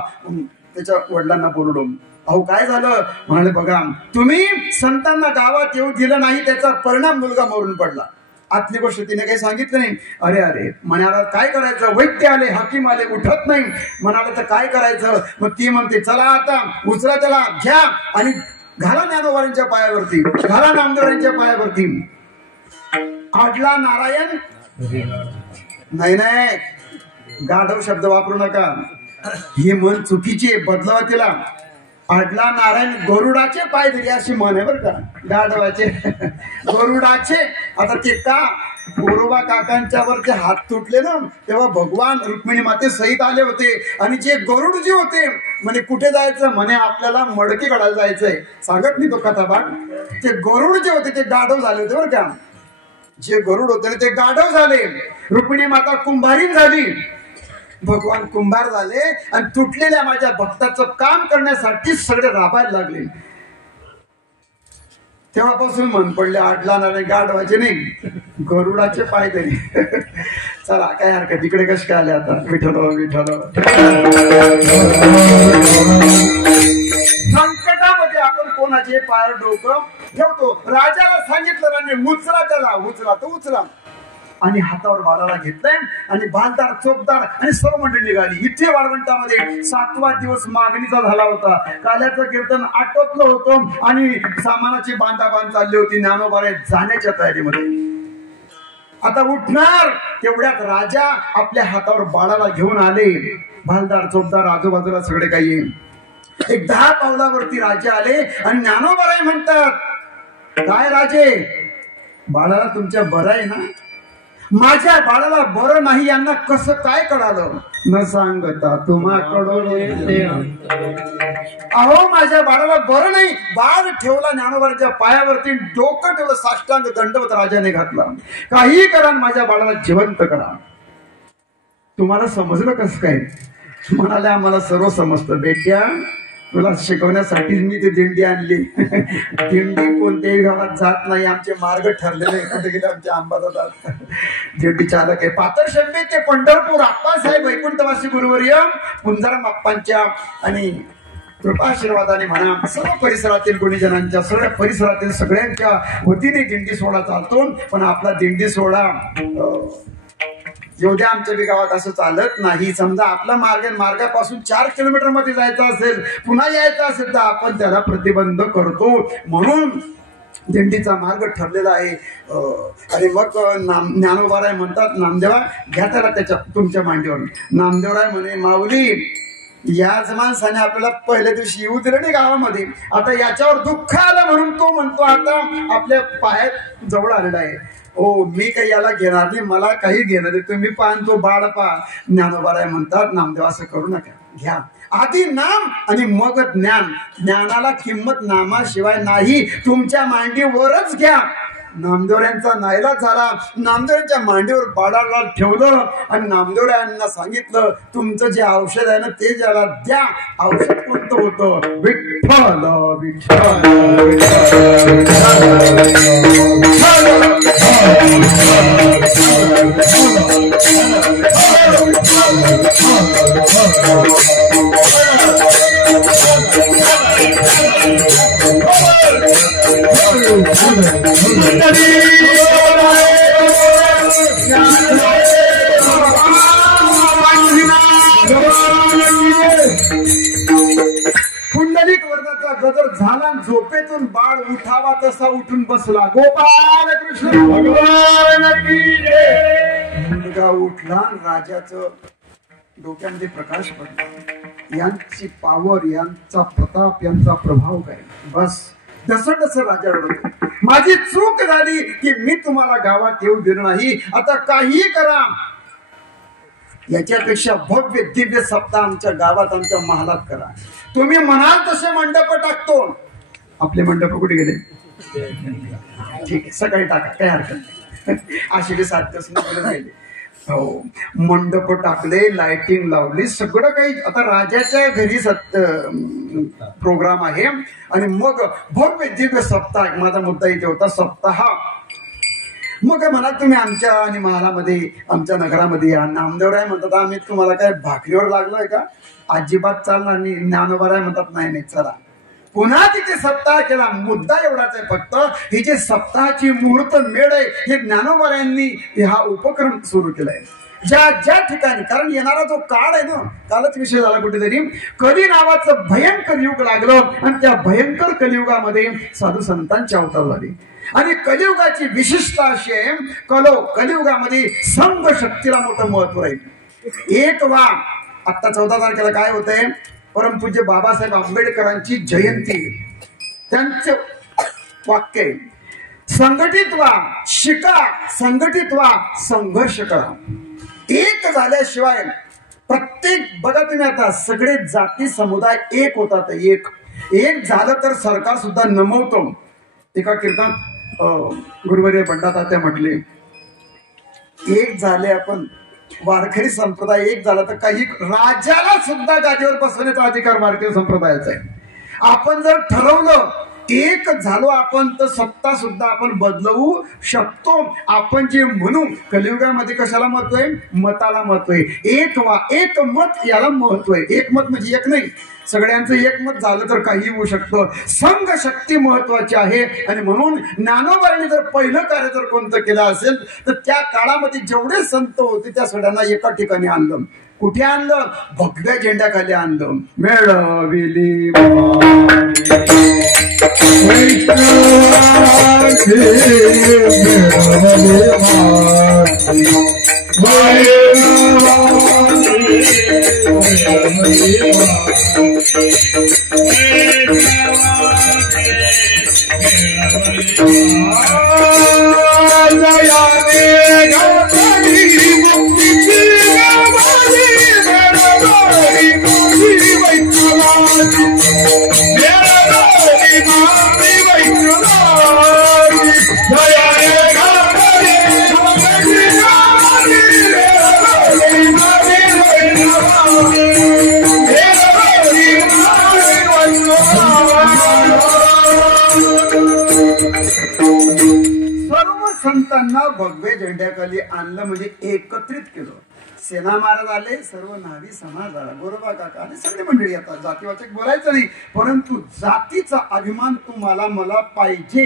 त्याच्या वडिलांना बोलवलं. अहो काय झालं? म्हणाले बघा तुम्ही संतांना गावात येऊ दिलं नाही, त्याचा परिणाम मुलगा मरून पडला. आतली गोष्ट तिने काही सांगितलं नाही. अरे अरे म्हणाला काय करायचं? वैद्य आले, हाकीम आले, उठत नाही. म्हणाला तर काय करायचं? मग ती म्हणते चला आता उचला त्याला, घ्या आणि घाला ज्ञानोबांच्या पायावरती, घाला नामदेवांच्या पायावरती. आडला नारायण नाही नाही, गाढव शब्द वापरू नका, ही मन चुकीची आहे, बदलावा तिला. आडला नारायण गरुडाचे पाय दिले अशी म्हण आहे बरं का, गाढवाचे गरुडाचे. आता ते का गोरोबा काकांच्या वरचे हात तुटले ना तेव्हा भगवान रुक्मिणी माते सहित आले होते. आणि जे गरुड जे होते म्हणे कुठे जायचं? म्हणे आपल्याला मडकी काढायला जायचंय. सांगत नाही तो कथा भाग. ते गरुड जे होते ते गाढव झाले होते बरं का. जे गरुड होते ते गाढव झाले. रुक्मिणी माता कुंभारीण झाली, भगवान कुंभार झाले आणि तुटलेल्या माझ्या भक्ताचं काम करण्यासाठी सगळे राबायला लागले. तेव्हापासून मन पडले आडला नाही, गाढवाचे नाही, गरुडाचे पाय तरी. चला काय हरकत, इकडे कसे काय आले आता? विठ्ठल विठ्ठल. संकटामध्ये आपण कोणाचे पाय डोकं ठेवतो. राजाला सांगितलं राणे उचला त्याला, उचला तो उचला. आणि हातावर बाळाला घेतलंय आणि बांधदार चोपदार आणि सर्व मंडळी निघाली. इथे वाळवंटामध्ये 7वा दिवस मागणीचा झाला होता. काल्याचं कीर्तन आटोपलं होतं आणि सामानाची बांधाबांध चालली होती. ज्ञानोबारे जाण्याच्या तयारीमध्ये. आता उठणार तेवढ्यात राजा आपल्या हातावर बाळाला घेऊन आले. बांधदार चोपदार आजूबाजूला सगळे काही. एक 10 पावलावरती राजे आले आणि ज्ञानोबाराय म्हणतात काय राजे, बाळाला तुमच्या बरं आहे ना? माझ्या बाळाला बरं नाही यांना कसं काय कळालं? न सांगता तुम्हाकडून. अहो माझ्या बाळाला बरं नाही. बाळ ठेवला ज्ञानोबाच्या पायावरती, डोकं ठेवलं, साष्टांग दंडवत राजाने घातला. काही करा माझ्या बाळाला जिवंत करा. तुम्हाला समजलं कसं काय? म्हणाले आम्हाला सर्व समजतं बेट्या, तुला शिकवण्यासाठी मी ती दिंडी आणली. दिंडी कोणत्याही गावात जात नाही, आमचे मार्ग ठरलेले. कुठे गेले आमचे अंबादास दिंडी चालक आहे. पाथरशंबे ते पंढरपूर आप्पासाहेब वैकुंठवासी गुरुवर्य पुंजाराम आप्पांच्या आणि कृपाशीर्वादाने म्हणा सर्व परिसरातील गुणीजनांच्या, सर्व परिसरातील सगळ्यांच्या वतीने दिंडी सोहळा चालतो. पण आपला दिंडी सोहळा एवढ्या आमच्या बी गावात असं चालत नाही. समजा आपला मार्गापासून 4 किलोमीटर मध्ये जायचं असेल, पुन्हा यायचं असेल तर आपण त्याला प्रतिबंध करतो. म्हणून दिंडीचा मार्ग ठरलेला आहे. आणि मग ज्ञानोबाराय म्हणतात नामदेवा घ्या त्याला त्याच्या तुमच्या मांडीवर. नामदेवराय म्हणे माऊली याच माणसाने आपल्याला पहिल्या दिवशी येऊ दिलं नाही गावामध्ये, आता याच्यावर दुःख आलं म्हणून तो म्हणतो आता आपल्या पायात जवळ आलेला आहे. ओ मी काही याला घेणार नाही, मला काही घेणार नाही, तुम्ही पान तो बाळ पा. ज्ञानोबाराय म्हणतात नामदेव असं करू नका, घ्या आधी नाम आणि मग ज्ञान. ज्ञानाला किंमत नामाशिवाय नाही, तुमच्या मांडीवरच घ्या. नामदेवरायांचा नाईलाज झाला. नामदेवरायांच्या मांडीवर बाळाला ठेवलं आणि नामदेवरायांना सांगितलं तुमचं जे औषध आहे ना ते ज्याला द्या. औषध कोणतं होतं? विठ्ठल विठ्ठल. पुंडलिक वर्गाचा गजर झाला, झोपेतून बाळ उठावा तसा उठून बसला. गोपाल कृष्ण भगवान की जय. मुलगा उठला, राजाचं डोक्यामध्ये प्रकाश पडला. यांची पावर, यांचा प्रताप, यांचा प्रभाव काय. बस जसं तसं राजा रडतो, माझी चूक झाली की मी तुम्हाला गावात येऊ देणार नाही, आता काहीही करा. याच्यापेक्षा भव्य दिव्य सप्ताह आमच्या गावात, आमच्या महालात करा. तुम्ही म्हणाल तसे मंडप टाकतो. आपले मंडप कुठे गेले? ठीक आहे, सकाळी टाका, काही हरकत नाही. आषाढी 7 दिवस राहिले. हो, मंडप टाकले, लाइटिंग लावली, सगळं काही. आता राजाच्या घरी प्रोग्राम आहे आणि मग भव्य दिव्य सप्ताह. माझा मुद्दा इथे होता, सप्ताह. मग म्हणा तुम्ही आमच्या आणि महालामध्ये, आमच्या नगरामध्ये या. नामदेवराय म्हणतात आम्ही तुम्हाला काय भाकरीवर लागलोय का? अजिबात चालणार नाही. ज्ञानोबाराय म्हणतात नाही नाही चला. पुन्हा तिथे सप्ताह केला. मुद्दा एवढाच आहे फक्त, ही जे सप्ताहाची मुहूर्त मेळ आहे, हे ज्ञानोबारायांनी हा उपक्रम सुरू केलाय. ज्या ज्या ठिकाणी, कारण येणारा जो काळ आहे ना, कालच विषय झाला कुठेतरी, कली नावाचं भयंकर युग लागलं आणि त्या भयंकर कलियुगामध्ये साधू संतांचे अवतार झाले. आणि कलियुगाची विशिष्टता अशी आहे, कलियुगामध्ये संघ शक्तीला मोठं महत्व राहील. एक वा आता 14 तारखेला काय होतंय, परमपूज्य बाबासाहेब आंबेडकरांची जयंती. त्यांचं वाक्य आहे, संघटित व्हा, शिका, संघटित व्हा, संघर्ष करा. एक झाल्याशिवाय प्रत्येक, बघा तुम्ही आता सगळे जाती समुदाय एक होतात. एक झालं तर सरकार सुद्धा नमवतो. एका कीर्तन गुरुवर्य पंडितात्या म्हटले, एक झाले आपण वारकरी संप्रदाय, एक झाला तर काही राजाला सुद्धा गादीवर बसवण्याचा अधिकार भारतीय संप्रदायाचा आहे. आपण जर ठरवलं एक झालो आपण, तर सत्ता सुद्धा आपण बदलवू शकतो. आपण जे म्हणू, कलियुगामध्ये कशाला महत्व आहे? मताला महत्व आहे. एक वा एक मत, याला महत्व आहे. एक मत म्हणजे एक नाही, सगळ्यांचं एक मत झालं तर काही होऊ शकतं. संघ शक्ती महत्वाची आहे. आणि म्हणून ज्ञानोबांनी जर पहिलं कार्य जर कोणतं केलं असेल, तर त्या काळामध्ये जेवढे संत होते त्या सगळ्यांना एका ठिकाणी आणलं. कुठे आणलं? भगव्या झेंड्याखाली आणलं. मेळविली संतांना भगवे झेंड्याखाली आणलं म्हणजे एकत्रित केलं. सेना महाराज आले, सर्व नावी समाज आला, गोरोबा काका आणि सगळी मंडळी येतात. जातीवाचक बोलायचं नाही, परंतु जातीचा अभिमान तुम्हाला मला पाहिजे.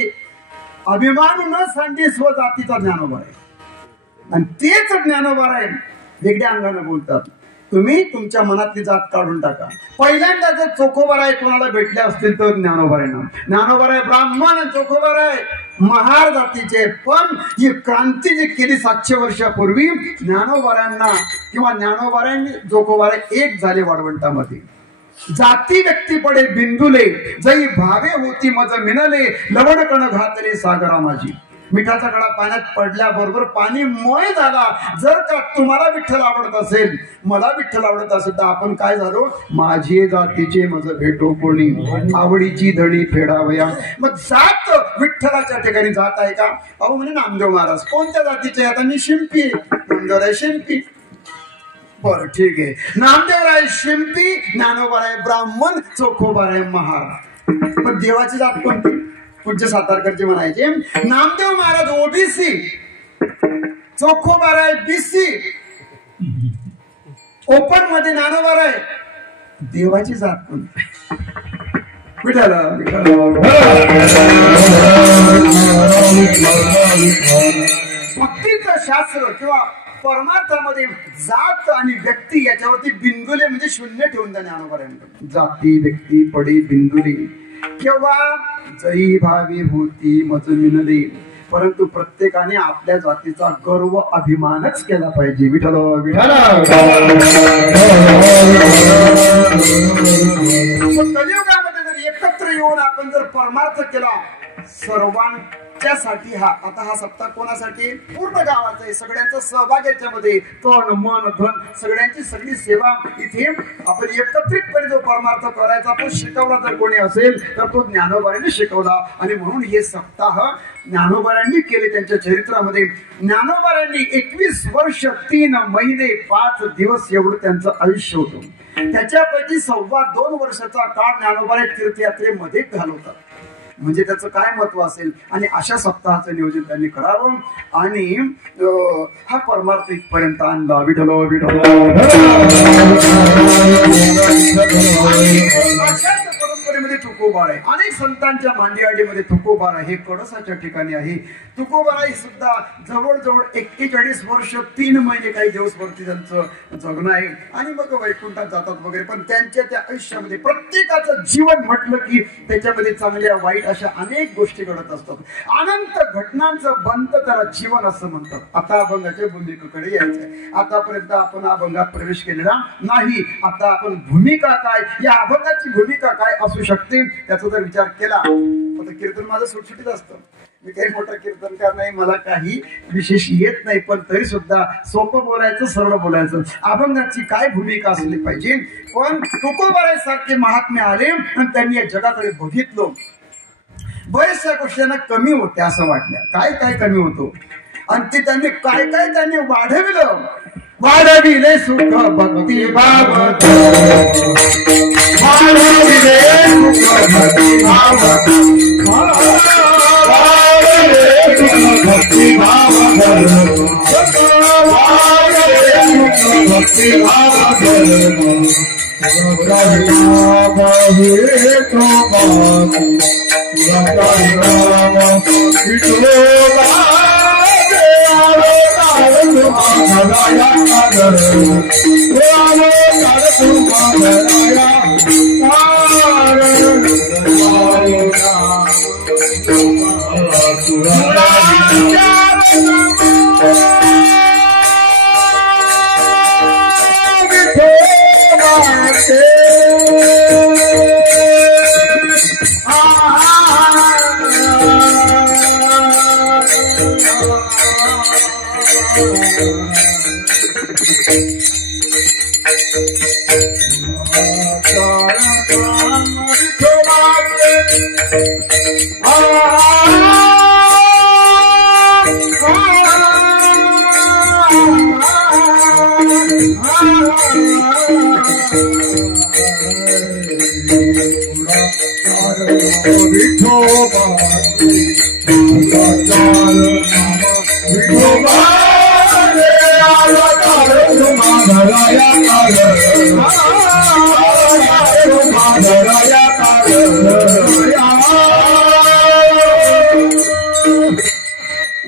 अभिमान न सांगे स्वजातीचा ज्ञानोबा आहे. आणि तेच ज्ञानोबा आहे वेगळ्या अंगाने बोलतात. तुम्ही तुमच्या मनातली जात काढून टाका. पहिल्यांदा जर चोखोबाराय कोणाला भेटले असतील तर ज्ञानोबाराय नाव. ज्ञानोबाराय ब्राह्मण आणि चोखोबाराय महार जातीचे. पण ही क्रांती जी केली 700 वर्षापूर्वी, ज्ञानोबारायांना किंवा ज्ञानोबारायांनी चोखोबाराय एक झाले वाळवंटामध्ये. जाती व्यक्ती पडे बिंदुले, जई भावे होती मज मिनले, लवण कण घातले सागरा माझी. मिठाचा कडा पाण्यात पडल्याबरोबर पाणी मय झाला. जर का तुम्हाला विठ्ठल आवडत असेल, मला विठ्ठल आवडत असेल, तर आपण काय झालो? माझी जातीचे मज भेटो कोणी, आवडीची धडी फेडावया. मग जात विठ्ठलाच्या ठिकाणी जात आहे का? अहो म्हणे नामदेव महाराज कोणत्या जातीचे? आता मी शिंपी. नामदेवराय शिंपी. बरं ठीक आहे, नामदेवराय शिंपी, ज्ञानोबाराय ब्राह्मण, चोखोबाराय महार. पण देवाची जात कोणती? पूज्य सातारकरचे म्हणायचे, Namdev Maharaj OBC, Chokhobaray BC, open मध्ये ज्ञानोबाराय. देवाची जात कोणती? भक्तीचं शास्त्र किंवा परमार्थामध्ये जात आणि व्यक्ती याच्यावरती बिंदुले म्हणजे शून्य ठेवून द्या ज्ञानोबाराय. जाती व्यक्ती पडे बिंदुले, केव्हा? जई भावी होती मज मिनले, परंतु प्रत्येकाने आपल्या जातीचा गर्व अभिमानच केला पाहिजे. विठ्ठल विठ्ठल. कलियुगामध्ये जर एकत्र येऊन आपण जर परमार्थ केला सर्वांच्यासाठी, आता हा सप्ताह कोणासाठी? पूर्ण गावाचा आहे, सगळ्यांचा सहभाग याच्यामध्ये, तन मन धन सगळ्यांची सगळी सेवा इथे आपण एकत्रितपणे जो परमार्थ करायचा तो शिकवला जर कोणी असेल तर तो ज्ञानोबांनी शिकवला. आणि म्हणून हे सप्ताह ज्ञानोबांनी केले त्यांच्या चरित्रामध्ये. ज्ञानोबांनी 21 वर्ष 3 महिने 5 दिवस एवढं त्यांचं आयुष्य होतं. त्याच्यापैकी 2.25 वर्षाचा काळ ज्ञानोबा तीर्थयात्रेमध्ये घालवतात. म्हणजे त्याचं काय महत्व असेल. आणि अशा सप्ताहाचं नियोजन त्यांनी करावं आणि हा परमार्थ इथपर्यंत आणला. विठ्ठल विठ्ठल. परंपरेमध्ये तुकोबार आहे, अनेक संतांच्या मांदियाडीमध्ये तुकोबार आहे. हे कडसाच्या ठिकाणी आहे. तुकोबाराई सुद्धा जवळजवळ 41 वर्ष 3 महिने काही दिवस वरती त्यांचं जगणं आहे. आणि मग वैकुंठात जातात वगैरे. पण त्यांच्या त्या आयुष्यामध्ये प्रत्येकाचं जीवन म्हटलं की त्याच्यामध्ये चांगल्या वाईट अशा अनेक गोष्टी घडत असतात. अनंत घटनांचं बंद त्याला जीवन असं म्हणतात. आता अभंगाच्या भूमिकेकडे यायचंय. आतापर्यंत आपण अभंगात प्रवेश केलेला नाही. आता आपण भूमिका काय, या अभंगाची भूमिका काय असू शकते त्याचा जर विचार केला तर कीर्तन माझं सुटसुटीत असतं. मी काही मोठा कीर्तनकार नाही, मला काही विशेष येत नाही, पण तरी सुद्धा सोपं बोलायचं, सरळ बोलायचं. अभंगाची काय भूमिका असली पाहिजे. पण तुकोबारासारखे महात्मे आले आणि त्यांनी या जगाकडे बघितलं. बऱ्याचशा गोष्टींना कमी होत्या असं वाटलं. काय काय कमी होतो आणि ते त्यांनी काय काय त्यांनी वाढविलं. वाढविले सुख भक्ती भाव, वाढविले सुख भक्ती भाव, वाढविले सुख भक्ती भाव, वाढविले सुख भक्ती भाव.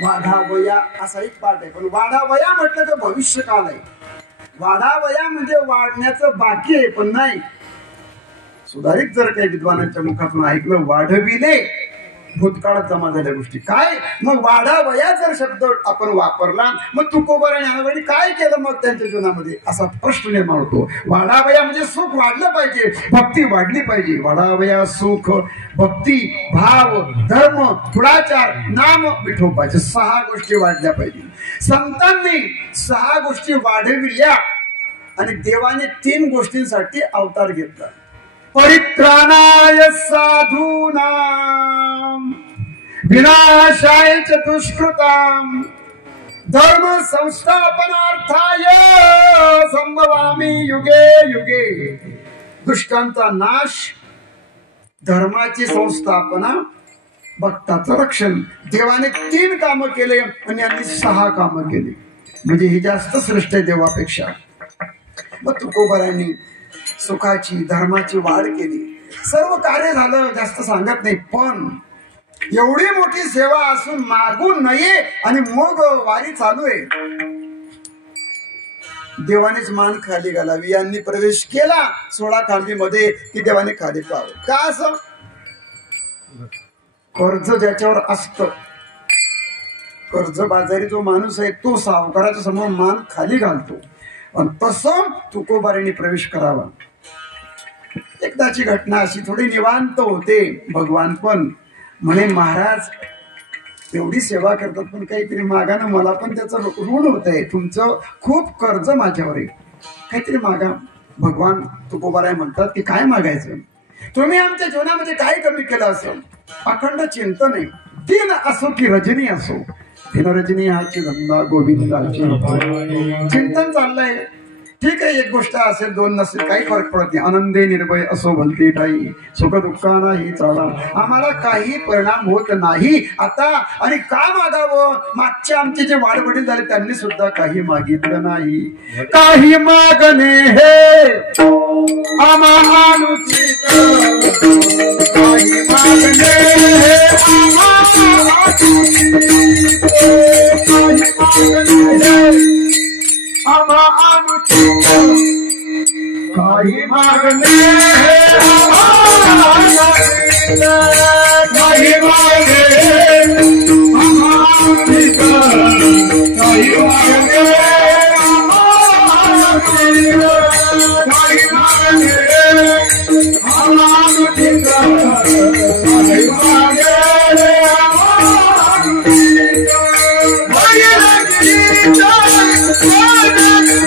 वाढावया असा एक पाठ आहे. पण वाढावया म्हटलं तर भविष्यकाल आहे. वाढावया म्हणजे वाढण्याचं बाकी आहे पण नाही. सुधारित जर काही विद्वानांच्या मुखातून ऐकलं वाढविले भूतकाळात जमा झाल्या गोष्टी काय. मग वाढावया जर शब्द आपण वापरला मग तुकोबार आणि ज्ञानोबांनी काय केलं मग त्यांच्या जीवनामध्ये असा प्रश्न निर्माण होतो. वाढावया म्हणजे सुख वाढलं पाहिजे, भक्ती वाढली पाहिजे. वाढावया सुख भक्ती भाव धर्म पुढाचार नाम विठोबाचे 6 गोष्टी वाढल्या पाहिजे. संतांनी 6 गोष्टी वाढविल्या आणि देवाने 3 गोष्टींसाठी अवतार घेतला. परित्राणाय साधूनां विनाशाय च दुष्कृतां धर्म संस्थापनार्थाय संभवामि युगे युगे. दुष्टांचा नाश, धर्माची संस्थापना, भक्ताचं रक्षण. देवाने 3 कामं केले आणि यांनी 6 कामं केली. म्हणजे ही जास्त श्रेष्ठ आहे देवापेक्षा. मग तुकोबारांनी सुखाची धर्माची वाढ केली. सर्व कार्य झालं, जास्त सांगत नाही. पण एवढी मोठी सेवा असून मागू नये आणि मग वारी चालू आहे. देवानेच मान खाली घालावी. यांनी प्रवेश केला 16 खांबीमध्ये की देवाने खाली पाहावं. का असं? कर्ज ज्याच्यावर असतं कर्जबाजारी जो माणूस आहे तो सावकाराच्या समोर मान खाली घालतो आणि तसं तुकोबारीने प्रवेश करावा. एकदाची घटना अशी थोडी निवांत होते. भगवान पण म्हणे महाराज एवढी सेवा करतात पण काहीतरी मागा ना, मला पण त्याचं ऋण होत आहे, तुमचं खूप कर्ज माझ्यावर आहे, काहीतरी मागा. भगवान तुकोबाराय म्हणतात की काय मागायचं, तुम्ही आमच्या जीवनामध्ये काय कमी केलं असं. अखंड चिंतन आहे, दिन असो की रजनी असो, दिन रजनी हाची गंगा गोविंदाची चिंतन चाललंय. ठीक आहे, एक गोष्ट असेल दोन नसेल काही फरक पडत नाही. आनंदे निर्भय असो भलते ठाई, सुख दुःखा नाही चाला, आम्हाला काही परिणाम होत नाही आता. आणि का मागावं, मागचे आमचे जे वाडवडील झाले त्यांनी सुद्धा काही मागितलं नाही. काही मागणे हे आम्हा अनुचित, काही मागणे हे आम्हा अनुचित, काही मागणे हे आम्हा अनुचित, काही मागणे काही मागणे आम्हा अनुचित, काही मागणे काही मागणे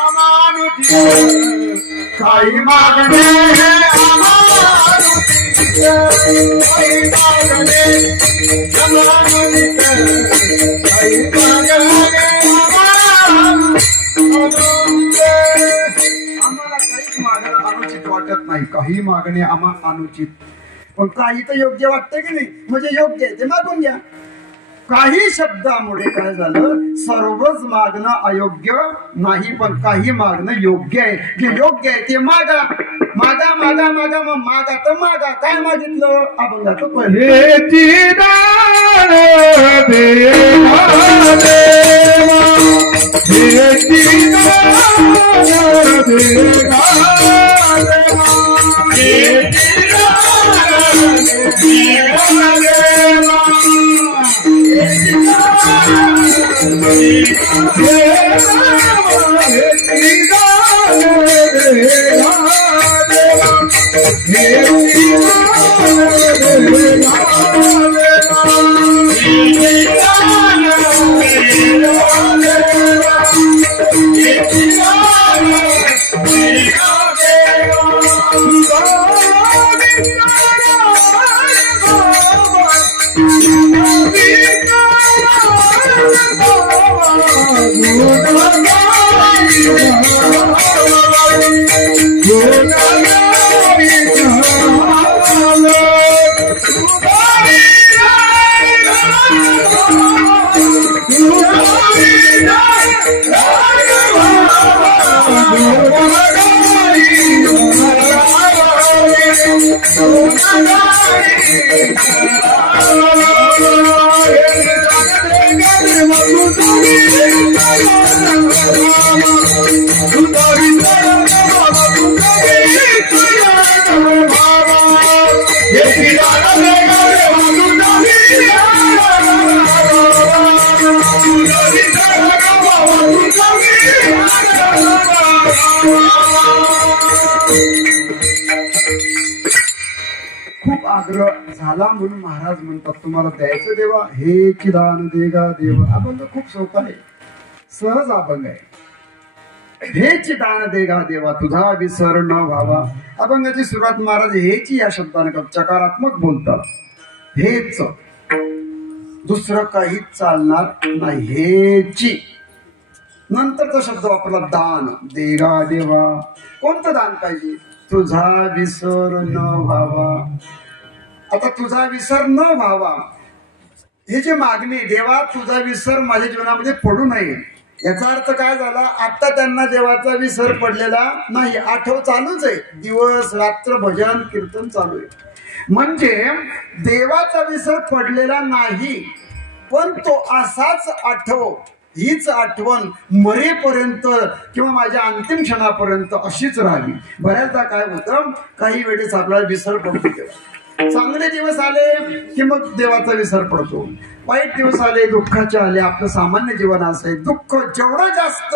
आम्हा अनुचित, काही मागणे काही मागणे अनुचित वाटत नाही, काही मागणे आम्हा अनुचित, पण काही तर योग्य वाटतं की नाही, म्हणजे योग्य आहे ते मागून घ्या. काही शब्दामुळे काय झालं, सर्वच मागणं अयोग्य नाही पण काही मागणं योग्य आहे. जे योग्य आहे ते मागा मागा मागा मागा, मग मागा तर मागा. काय मागितलं अभंगाचं पहिले खूप आग्रह झाला म्हणून महाराज म्हणतात तुम्हाला द्यायचं देवा, हे चिदान देगा देव. अभंग खूप सोपा आहे, सहज अभंग आहे. हे चिदान देगा देवा, तुझा विसर न व्हावा. अभंगाची सुरुवात महाराज हेची या शब्दाने करतात, चकारात्मक बोलतात. हेच, दुसरं काहीच चालणार नाही, हेची. नंतरचा शब्द वापरला दान देगा देवा. कोणतं दान पाहिजे, तुझा विसर न व्हावा. आता तुझा विसर न व्हावा हे जे मागणी, देवा तुझा विसर माझ्या जीवनामध्ये पडू नये. याचा अर्थ काय झाला, आता त्यांना देवाचा विसर पडलेला नाही, आठव चालूच आहे, दिवस रात्र भजन कीर्तन चालू आहे. म्हणजे देवाचा विसर पडलेला नाही. पण तो असाच आठव, हीच आठवण मरेपर्यंत किंवा माझ्या अंतिम क्षणापर्यंत अशीच राहावी. बऱ्याचदा काय होतं, काही वेळेस आपल्याला विसर पडतो. चांगले दिवस आले की मग देवाचा विसर पडतो, वाईट दिवस आले, दुःखाचे आले, आपलं सामान्य जीवन असं आहे. दुःख जेवढं जास्त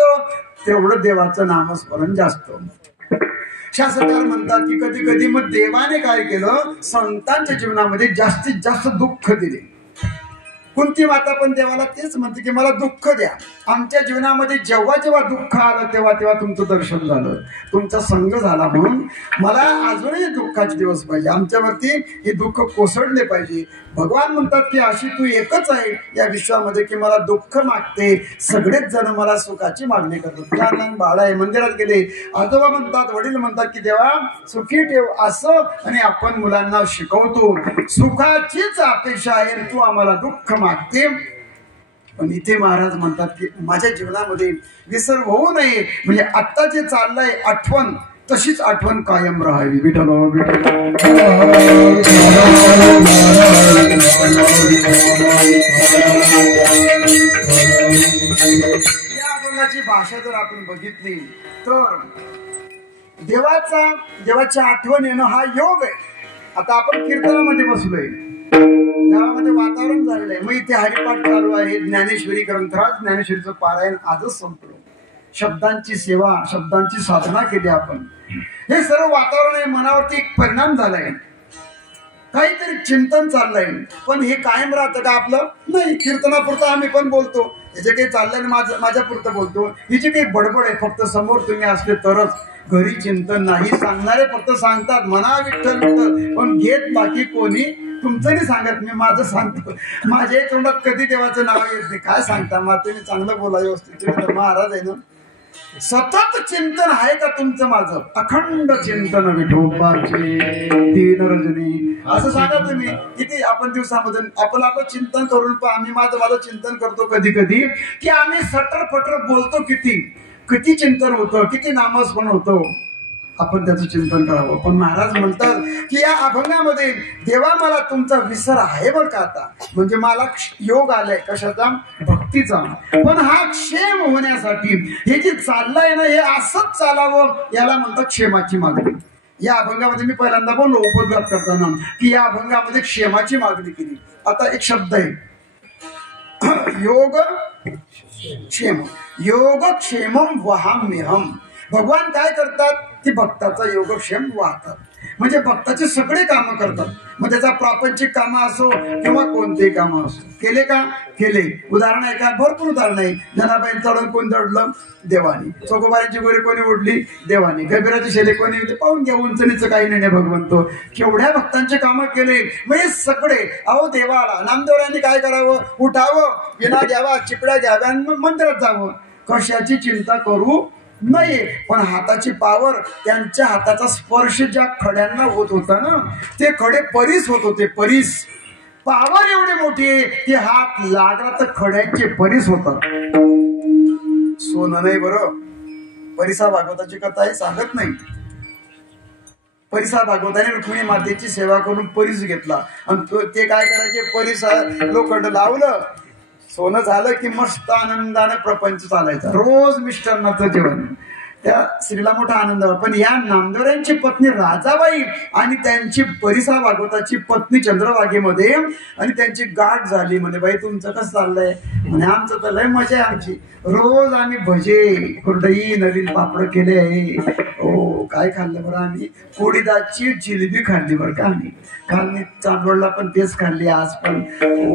तेवढं देवाचं नामस्मरण जास्त. शास्त्रकार म्हणतात की कधी कधी मग देवाने काय केलं, संतांच्या जीवनामध्ये जास्तीत जास्त दुःख दिले. कुंती माता पण देवाला तेच म्हणते की मला दुःख द्या. आमच्या जीवनामध्ये जेव्हा जेव्हा दुःख आलं तेव्हा तेव्हा तुमचं दर्शन झालं, तुमचा संग झाला, म्हणून मला अजूनही दुःखाचे दिवस पाहिजे, आमच्यावरती हे दुःख कोसळले पाहिजे. भगवान म्हणतात की अशी तू एकच आहे या विश्वामध्ये की मला दुःख मागते, सगळेच जण मला सुखाची मागणी करतात. लहान लहान बाळ आहे, मंदिरात गेले, आजोबा म्हणतात, वडील म्हणतात की देवा सुखी ठेव असं, आणि आपण मुलांना शिकवतो सुखाचीच अपेक्षा आहे, तू आम्हाला दुःख मागते. पण इथे महाराज म्हणतात की माझ्या जीवनामध्ये विसर होऊ नये, म्हणजे आता जे चाललंय आठवण तशीच आठवण कायम राहावी. विठ्ठल या अभंगाची भाषा जर आपण बघितली तर देवाची आठवण येणं हा योग आहे. आता आपण कीर्तनामध्ये बसलोय, गावामध्ये वातावरण झालेलं आहे, मग इथे हरिपाठ चालू आहे, ज्ञानेश्वरी ग्रंथराज ज्ञानेश्वरीचं पारायण आजच संपलं, शब्दांची सेवा, शब्दांची साधना केली आपण, हे सर्व वातावरण आहे, मनावरती एक परिणाम झालाय, काहीतरी चिंतन चाललंय. पण हे कायम राहतं का आपलं? नाही. कीर्तनापुरतं आम्ही पण बोलतो, हे जे काही चाललंय माझ्या पुरतं बोलतो, ही जी काही बडबड आहे फक्त समोर तुम्ही असले तरच, घरी चिंतन नाही. सांगणारे फक्त सांगतात म्हणा विठ्ठल विठ्ठल, पण घेत बाकी कोणी तुमचं नाही सांगत, मी माझं सांगतो. माझ्या तोंडात कधी देवाचं नाव येत नाही. काय सांगता मग तुम्ही चांगलं बोला व्यवस्थित, तुम्ही तर महाराज आहे ना. सतत चिंतन आहे का तुमचं माझं? अखंड चिंतन विठोबाचे तीन रजनी, असं सांगा तुम्ही. किती आपण दिवसामध्ये आपलं चिंतन करून आम्ही माझं चिंतन करतो कधी कधी, की आम्ही सटर फटर बोलतो, किती चिंतन होतं, किती नामस्मरण होतं, आपण त्याचं चिंतन करावं. पण महाराज म्हणतात की या अभंगामध्ये देवा मला तुमचा विसर आहे बरं का आता, म्हणजे मला योग आलाय कशाचा? भक्तीचा. पण हा क्षेम होण्यासाठी हे जे चाललंय ना, हे असंच चालावं, याला म्हणतात क्षेमाची मागणी. या अभंगामध्ये मी पहिल्यांदा बोललो उपद्घात करताना की या अभंगामध्ये क्षेमाची मागणी केली. आता एक शब्द आहे योग क्षेम, योग क्षेमम वहाम्यहम. भगवान काय करतात की भक्ताचा योगक्षेम वाहतात, म्हणजे भक्ताचे सगळे कामं करतात. मग त्याचा प्रापंचिक कामं असो किंवा कोणतेही कामं असो, केले का? केले. उदाहरण आहे का? भरपूर उदाहरण आहे. जनाबाई चढून कोण चढलं? देवानी. चोकोबारीची गोरी कोणी उडली? देवानी. गंभीराचे शेले कोणी होते? पाहून घ्या, उंचणीचं काही नाही भगवंतो. केवढ्या भक्तांचे कामं केले, म्हणजे सगळे. अहो देवाला नामदेवरायांनी काय करावं? उठावं, विना घ्यावा, चिपड्या घ्याव्या आणि मंदिरात जावं. कशाची चिंता करू नाही. पण हाताची पावर, त्यांच्या हाताचा स्पर्श ज्या खड्यांना होत होता ना, ते खडे परीस होत होते. परीस पावर एवढी मोठी आहे की हात लागला तर खड्यांचे परीस होतात. सोनं नाही बरं. परिसा भागवताची कथा आहे, सांगत नाही. परिसा भागवताने रुक्मिणी मातेची सेवा करून परीस घेतला आणि ते काय करायचे? परिसा लोखंड लावलं, सोनं झालं की मस्त आनंदाने प्रपंच चालायचा. रोज मिष्टान्नाचं जेवण, त्या स्त्रीला मोठा आनंद. पण या नामदेवरांची पत्नी राजाबाई आणि त्यांची परिसा भागवताची पत्नी चंद्रभागेमध्ये आणि त्यांची गाठ झाली. म्हणे बाई तुमचं कसं चाललंय? म्हणे आमचं तर लय मजा आहे आमची, रोज आम्ही भजे, कुरडई, नवीन पापड केले आहे. हो काय खाल्लं बरं आम्ही? कोडीदाची जिलेबी खाल्ली बरं का आम्ही. काल मी चांदवडला पण तेच खाल्ली, आज पण.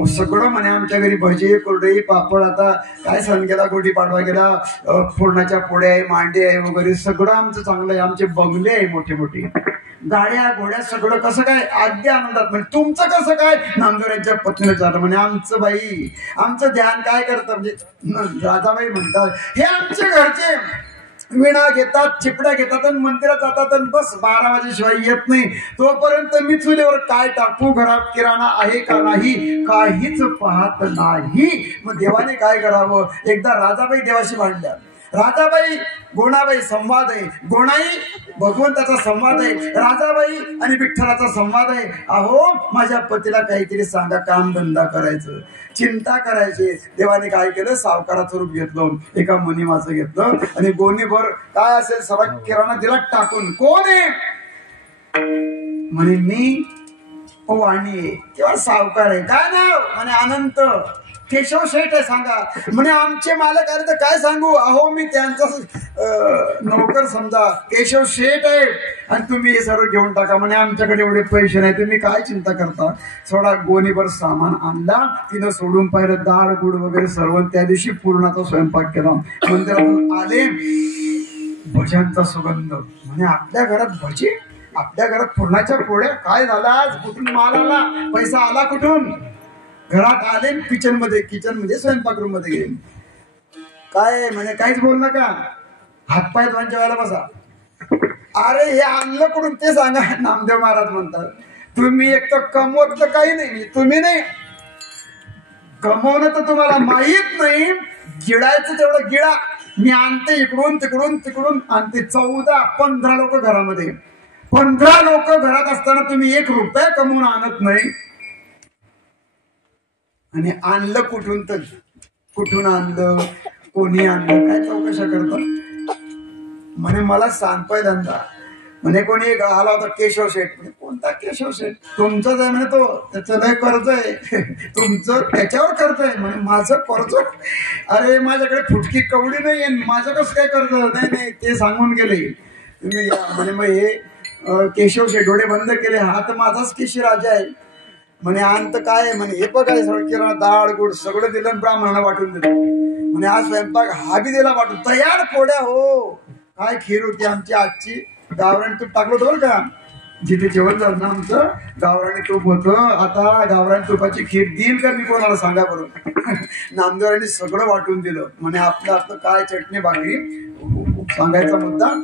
सगळं म्हणे आमच्या घरी भजे, कुरडई, पापड. आता काय सण गेला, गुढी पाडवा गेला, पूर्णाच्या पोळ्या आहे, मांडे आहे वगैरे, सगळं आमचं चांगलं आहे. आमचे बंगले आहे मोठे मोठे, गाड्या घोड्या, सगळं कसं काय? अगदी आनंदात. म्हणजे तुमचं कसं काय? नामदेवरांच्या पत्नीला चाललं. म्हणे आमचं बाई, आमचं ध्यान काय करतं? म्हणजे राजाबाई म्हणतात हे आमचे घरचे विणा घेतात, चिपड्या घेतात आणि मंदिरात जातात आणि बस 12 वाजेशिवाय येत नाही. तोपर्यंत मी चुलीवर काय टाकू, घरात किराणा आहे का नाही, काहीच पाहत नाही. मग देवाने काय करावं? एकदा राजाबाई देवाशी भांडल्या राजाबाई गोणाबाई संवाद आहे, गोणाई भगवंताचा संवाद आहे, राजाबाई आणि विठ्ठलाचा संवाद आहे. अहो माझ्या पतीला काहीतरी सांगा, काम धंदा करायचं, चिंता करायची. देवाने काय केलं, सावकाराचं रूप घेतलं, एका मुनिमाचं घेतलं आणि गोणीभर काय असेल सगळा किराणा दिला टाकून. कोण आहे म्हणे, मी वाणी आहे किंवा सावकार आहे. काय नाव म्हणे, अनंत केशव शेठ आहे. सांगा म्हणे, आमचे मालक आहे तर काय सांगू, अहो मी त्यांचा नोकर समजा, केशव शेठ आहे आणि तुम्ही हे सर्व घेऊन टाका. म्हणे आमच्याकडे एवढे पैसे नाही, तुम्ही काय चिंता करता. थोडा गोणीभर सामान आणला, तिनं सोडून पाहिलं डाळ गुड वगैरे सर्व. त्या दिवशी पूर्णाचा स्वयंपाक केला. मंदिरातून आले, भज्यांचा सुगंध. म्हणे आपल्या घरात भजी, आपल्या घरात पूर्णाच्या पोळ्या, काय झाला आज, कुठून माल आला, पैसा आला कुठून. घरात आले, किचन मध्ये स्वयंपाक रूम मध्ये गेले. काय म्हणे, काहीच बोल नका, हातपाय धुवून जेवायला बसा. अरे हे आणलं कुठून ते सांगा. नामदेव महाराज म्हणतात, तुम्ही एक तर कमवत तर काही नाही, तुम्ही नाही कमवणं तर तुम्हाला माहित नाही, गिळायचं तेवढं गिळा. मी आणते इकडून तिकडून तिकडून आणते. 14-15 लोक घरामध्ये, 15 लोक घरात असताना तुम्ही 1 रुपया कमवून आणत नाही. आणि आणलं कुठून, तर कुठून आणलं, कोणी आणलं, काय चौकशा करतात. म्हणे मला सांग पहिल्यांदा. म्हणे कोणी आला होता, केशव शेठ. म्हणे कोणता केशव शेठ, तुमचंच आहे म्हणे, तो त्याचं लय कर्ज आहे. तुमचं त्याच्यावर कर्ज आहे म्हणे. माझं कर्ज, अरे माझ्याकडे फुटकी कवडी नाही आहे, माझं कसं काय कर्ज. नाही ते सांगून गेले तुम्ही या. म्हणे मग हे केशव शेठ डोळे बंद केले, हा तर माझाच केशी राजा आहे. म्हणे अंत काय म्हणे, हे बघा सगळं किराणा डाळ गुड सगळं दिलं, ब्राह्मणांना वाटून दिलं. म्हणे आज स्वयंपाक हा बी दिला वाटून, तयार पोळ्या. हो काय खीर होती आमची आजची, गावरान तूप टाकलं होतं बरं का. जिथे जेवण झालं ना आमचं, गावरानी तूप होतं. आता गावरान तुपाची खीर देईल का मी कोणाला, सांगा बरोबर. नामदेवांनी सगळं वाटून दिलं. म्हणे आपलं काय चटणी भाकरी. सांगायचा मुद्दा,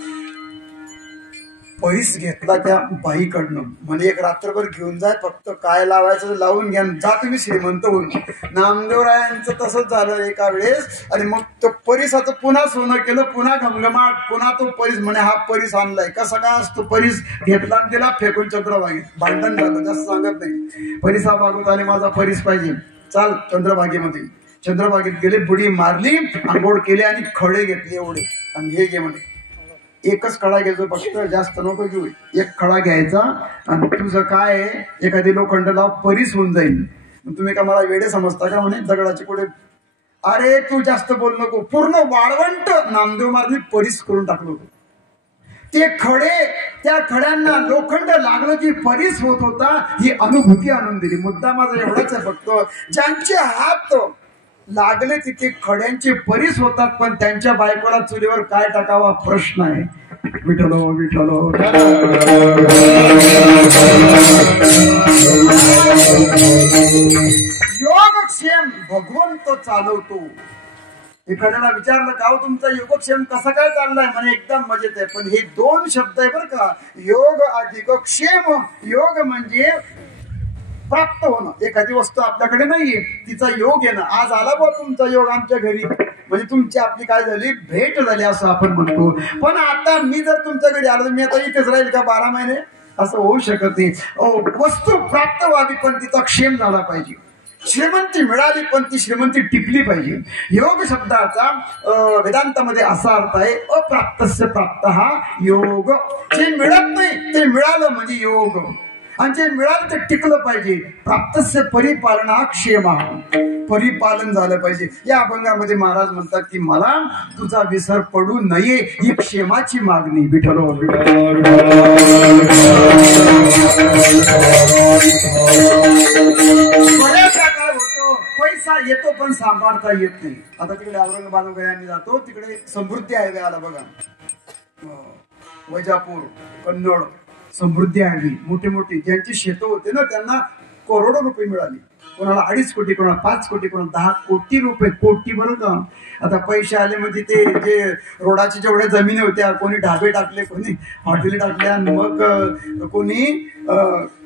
पैस घेतला त्या बाईकडनं. म्हणजे एक रात्रभर घेऊन जाय, फक्त काय लावायचं लावून घ्या, जा तुम्ही श्रीमंत होऊन. नामदेवरायांचं तसंच झालं एका वेळेस. आणि मग तो परिसाचं पुन्हा सोनं केलं, पुन्हा घमघमाट, पुन्हा तो परीस. म्हणे हा परीस आणलाय, कसा काय असतो परीस, घेतला दिला फेकून चंद्रभागेत. भांडण झालं, जास्त सांगत नाही. परिसा भागवत आले, माझा परीस पाहिजे, चाल चंद्रभागेमध्ये. चंद्रभागेत गेले, बुडी मारली, आंघोळ केली आणि खडे घेतले एवढे, आणि हे घे म्हणे. एकच खडा घ्यायचो फक्त, जास्त नको घेऊ. एक खडा घ्यायचा आणि तुझं काय एखादी लोखंड लाव, परीस होऊन जाईल. तुम्ही का मला वेडे समजता का म्हणे, दगडाचे पुढे. अरे तू जास्त बोल नको. पूर्ण वाळवंट नामदेव महाराजांनी परीस करून टाकलं होतं. ते खडे, त्या खड्यांना लोखंड लागलं की परीस होत होता, ही अनुभूती आणून दिली. मुद्दा माझा एवढाच आहे फक्त, ज्यांचे हात लागले तिथे खड्यांचे परीस होतात, पण त्यांच्या बायकोला चुलीवर काय टाकावा प्रश्न आहे. विठलो विठलो. योगक्षेम भगवंत चालवतो. एखाद्याला विचारलं का तुमचा योगक्षेम कसा काय चाललाय, म्हणे एकदम मजेत आहे. पण हे 2 शब्द आहे बरं का, योग अधिक क्षेम. योग म्हणजे प्राप्त होणं. एखादी वस्तू आपल्याकडे नाहीये, तिचा योग येणं. आज आला बा तुमचा योग आमच्या घरी, म्हणजे तुमची आपली काय झाली, भेट झाली असं आपण म्हणतो. पण आता मी जर तुमच्या घरी आलो, मी आता इथेच राहील का 12 महिने, असं होऊ शकत नाही. वस्तू प्राप्त व्हावी, पण तिचा क्षेम झाला पाहिजे. श्रीमंती मिळाली, पण ती श्रीमंती टिकली पाहिजे. योग शब्दाचा वेदांतामध्ये असा अर्थ आहे, अप्राप्तस्य प्राप्त हा योग. जे मिळत नाही ते मिळालं म्हणजे योग, आणि जे मिळालं ते टिकलं पाहिजे. प्राप्तस्य परिपालना क्षेम, परिपालन झालं पाहिजे. या अभंगामध्ये महाराज म्हणतात की मला तुझा विसर पडू नये, ही क्षेमाची मागणी. विठलो बऱ्याचदा काय होतो, पैसा येतो पण सांभाळता येत नाही. आता तिकडे औरंगाबाद वगैरे आम्ही जातो, तिकडे समृद्धी हायवे आला बघा, वैजापूर कन्नड समृद्धी हायवे. मोठे मोठे ज्यांची शेतं होते ना, त्यांना करोडो रुपये मिळाले. कोणाला 2.5 कोटी, कोणाला 5 कोटी, कोणाला 10 कोटी रुपये. कोटी बरं का. आता पैसे आले म्हणजे ते जे रोडाच्या जेवढ्या जमिनी होत्या, कोणी ढाबे टाकले, कोणी हॉटेल टाकल्या, मग कोणी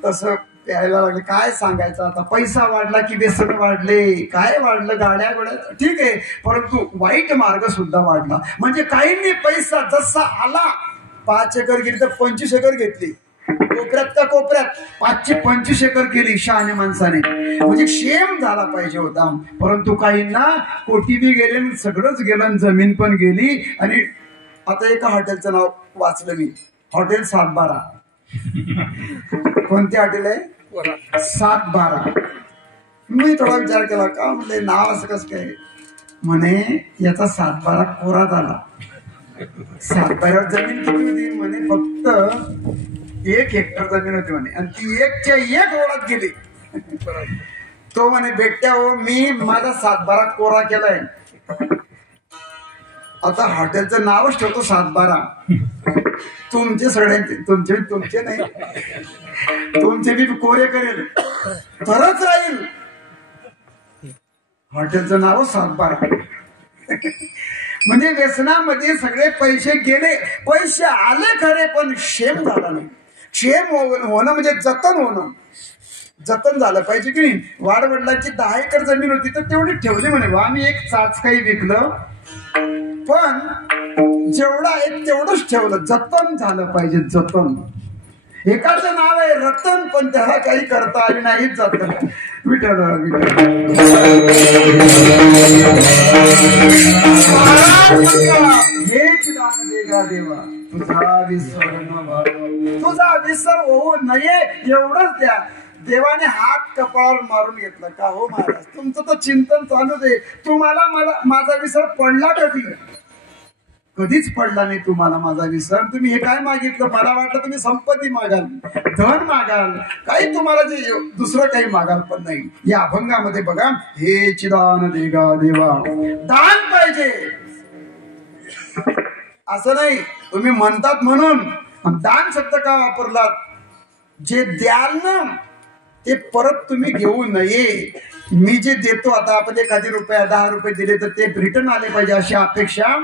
तसं प्यायला लागले. काय सांगायचं आता, पैसा वाढला की व्यसन वाढले, काय वाढलं, गाड्या गोड्या ठीक आहे, परंतु वाईट मार्ग सुद्धा वाढला. म्हणजे काहींनी पैसा जसा आला, 5 एकर घेतली तर 25 एकर घेतली, कोपऱ्यात का कोपऱ्यात 525 एकर केली शहाणे माणसाने. म्हणजे क्षेम झाला पाहिजे होता. परंतु काहींना कोटी बी गेले, सगळंच गेलं, जमीन पण गेली. आणि आता एका हॉटेलचं नाव वाचलं मी, हॉटेल 712. कोणते हॉटेल आहे? 712. मी थोडा विचार केला, का म्हणजे नाव असं कसं काय? म्हणे याचा 712 कोरा झाला. 712 जमीन किती होती म्हणे? फक्त 1 हेक्टर जमीन होती म्हणे, आणि ती 1च्या 1 रोडात गेली. तो म्हणे बेट्या हो, मी माझा 712 कोरा केलाय, आता हॉटेलचं नावच ठेवतो 712. तुमचे सगळ्यांचे, तुमचे नाही, तुमचे बी कोरे करेल तरच राहील. हॉटेलचं नाव 712. म्हणजे व्यसनामध्ये सगळे पैसे गेले, पैसे आले खरे, पण क्षेम झाला नाही. क्षेम होणं म्हणजे जतन होणं. जतन झालं पाहिजे की नाही. वाडवडिलांची 10 एकर जमीन होती तर तेवढी ठेवली म्हणे, आम्ही एक चाच काही विकलं, पण जेवढं आहे तेवढंच ठेवलं. जतन झालं पाहिजे, जतन. एकाचं नाव आहे रतन, पण त्याला काही करता आली नाही. जतन. विठ्ठल विठ्ठल. हेच दान देगा देवा, तुझा विसर होऊ नये एवढंच द्या. देवाने हात कपाळावर मारून घेतला. का हो महाराज, तुमचं तर चिंतन चालू दे. तुम्हाला माझा विसर पडला कधी? कधीच पडला नाही तुम्हाला माझा विसर. तुम्ही हे काय मागितलं? मला वाटलं तुम्ही संपत्ती मागाल, धन मागाल, काही तुम्हाला जे दुसरं काही मागाल, पण नाही. या अभंगामध्ये बघा, हे चिदान देगा देवा, दान पाहिजे असं नाही. तुम्ही म्हणतात म्हणून दान शब्द का वापरलात? जे द्याल ना ते परत तुम्ही घेऊ नये. मी जे देतो, आता आपण 1,000 रुपये 10 रुपये दिले तर ते रिटर्न आले पाहिजे अशी अपेक्षा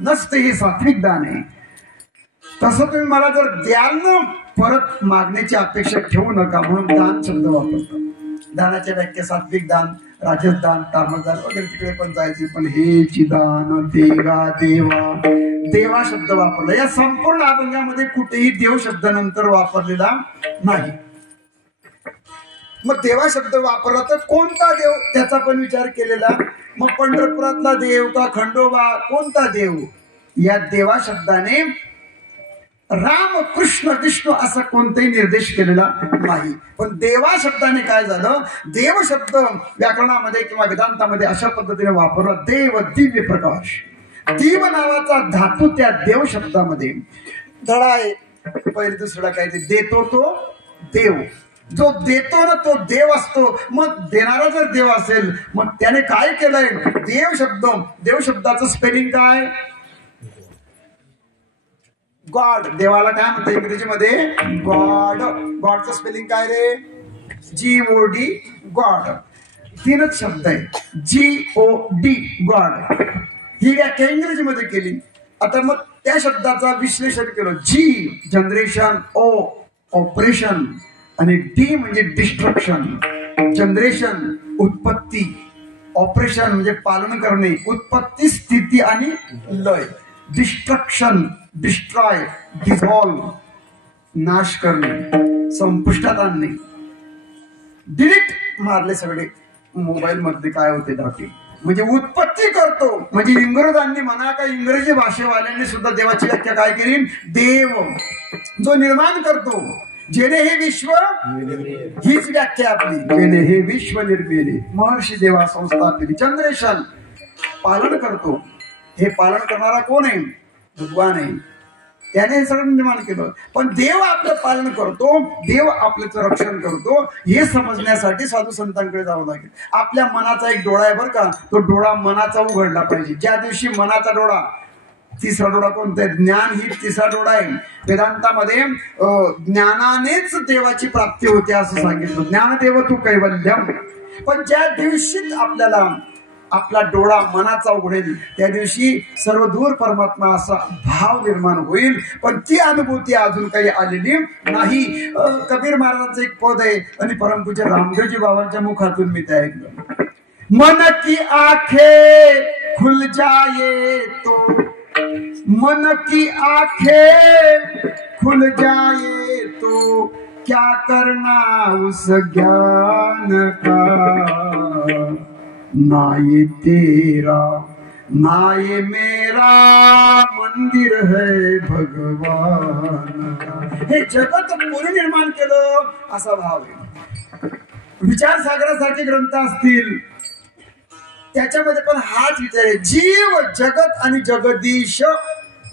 नसते. हे सात्विक दान आहे. तसं तुम्ही मला जर द्याल ना, परत मागण्याची अपेक्षा ठेवू नका, म्हणून दान शब्द वापरतात. दानाच्या व्याख्या सात्विक दान, राजस दान, तामस दान वगैरे तिकडे पण जायचे. पण हे चिदान देगा देवा, देवा शब्द वापरला. या संपूर्ण अभंगामध्ये कुठेही देव शब्द नंतर वापरलेला नाही. मग देवा शब्द वापरला तर कोणता देव, त्याचा पण विचार केलेला. मग पंढरपुरातला देव का खंडोबा, कोणता देव? या देवा शब्दाने राम, कृष्ण, विष्णू असा कोणताही निर्देश केलेला नाही. पण देवा शब्दाने काय झालं? देव शब्द व्याकरणामध्ये किंवा वेदांतामध्ये अशा पद्धतीने वापरला. देव, दिव्य प्रकाश. देव नावाचा धातू त्या देव शब्दामध्ये धडा आहे. पहिले दुसरा काय ते देतो तो देव. जो देतो ना तो देव असतो. मग देणारा जर देव असेल, मग त्याने काय केलंय? देव शब्द, देव शब्दाचं स्पेलिंग काय? गॉड. देवाला काय म्हणतात इंग्रजीमध्ये? गॉड. गॉडचं स्पेलिंग काय रे? GOD, God. 3च शब्द आहे, GOD, गॉड. ही व्याख्या इंग्रजीमध्ये केली. आता मग त्या शब्दाचा विश्लेषण केलं. जी जनरेशन, ओ ऑपरेशन, आणि डी म्हणजे डिस्ट्रक्शन. जनरेशन उत्पत्ती, ऑपरेशन म्हणजे पालन करणे, उत्पत्ती स्थिती आणि लय. डिस्ट्रक्शन डिस्ट्रॉय, डिझॉल्व नाश करणे, संपुष्टात आणणे. डिलीट मारले सगळे मोबाईल मधले काय होते दाखले. म्हणजे उत्पत्ती करतो. म्हणजे इंग्रजांनी म्हणा का इंग्रजी भाषेवाल्यांनी सुद्धा देवाची व्याख्या काय केली? देव जो निर्माण करतो. जेणे हे विश्व, हीच व्याख्या आपली. जेणे हे विश्व निर्मिले, महर्षी देवा संस्थापिली. जनरेशन पालन करतो. हे पालन करणारा कोण आहे? भगवान आहे. त्याने हे सगळं निर्माण केलं. पण देव आपलं पालन करतो, देव आपल्याचं रक्षण करतो. हे समजण्यासाठी साधू संतांकडे जावं लागेल. आपल्या मनाचा एक डोळा आहे बरं का, तो डोळा मनाचा उघडला पाहिजे. ज्या दिवशी मनाचा डोळा, तिसरा डोळा कोणता आहे? ज्ञान ही तिसरा डोळा आहे. वेदांतामध्ये ज्ञानानेच देवाची प्राप्ती होते असं सांगितलं. ज्ञानदेव तू कैवल्यम. पण ज्या दिवशी आपल्याला आपला डोळा मनाचा उघडेल त्या दिवशी सर्व दूर परमात्मा असा भाव निर्माण होईल. पण ती अनुभूती अजून काही आलेली नाही. कबीर महाराजांचं एक पद आहे आणि परमपूज्य रामदेवजी बाबांच्या मुखातून मी ते ऐकलं. मन की आंखें खुल जाए तो, मन की आंखें खुल जाए तो क्या करना उस ज्ञान का, ना ये तेरा ना ये मेरा मंदिर है भगवान का. हे जगत कोणी निर्माण केलं असा भाव आहे. विचारसागरासारखे ग्रंथ असतील त्याच्यामध्ये पण हाच विचार आहे. जीव जगत आणि जगदीश,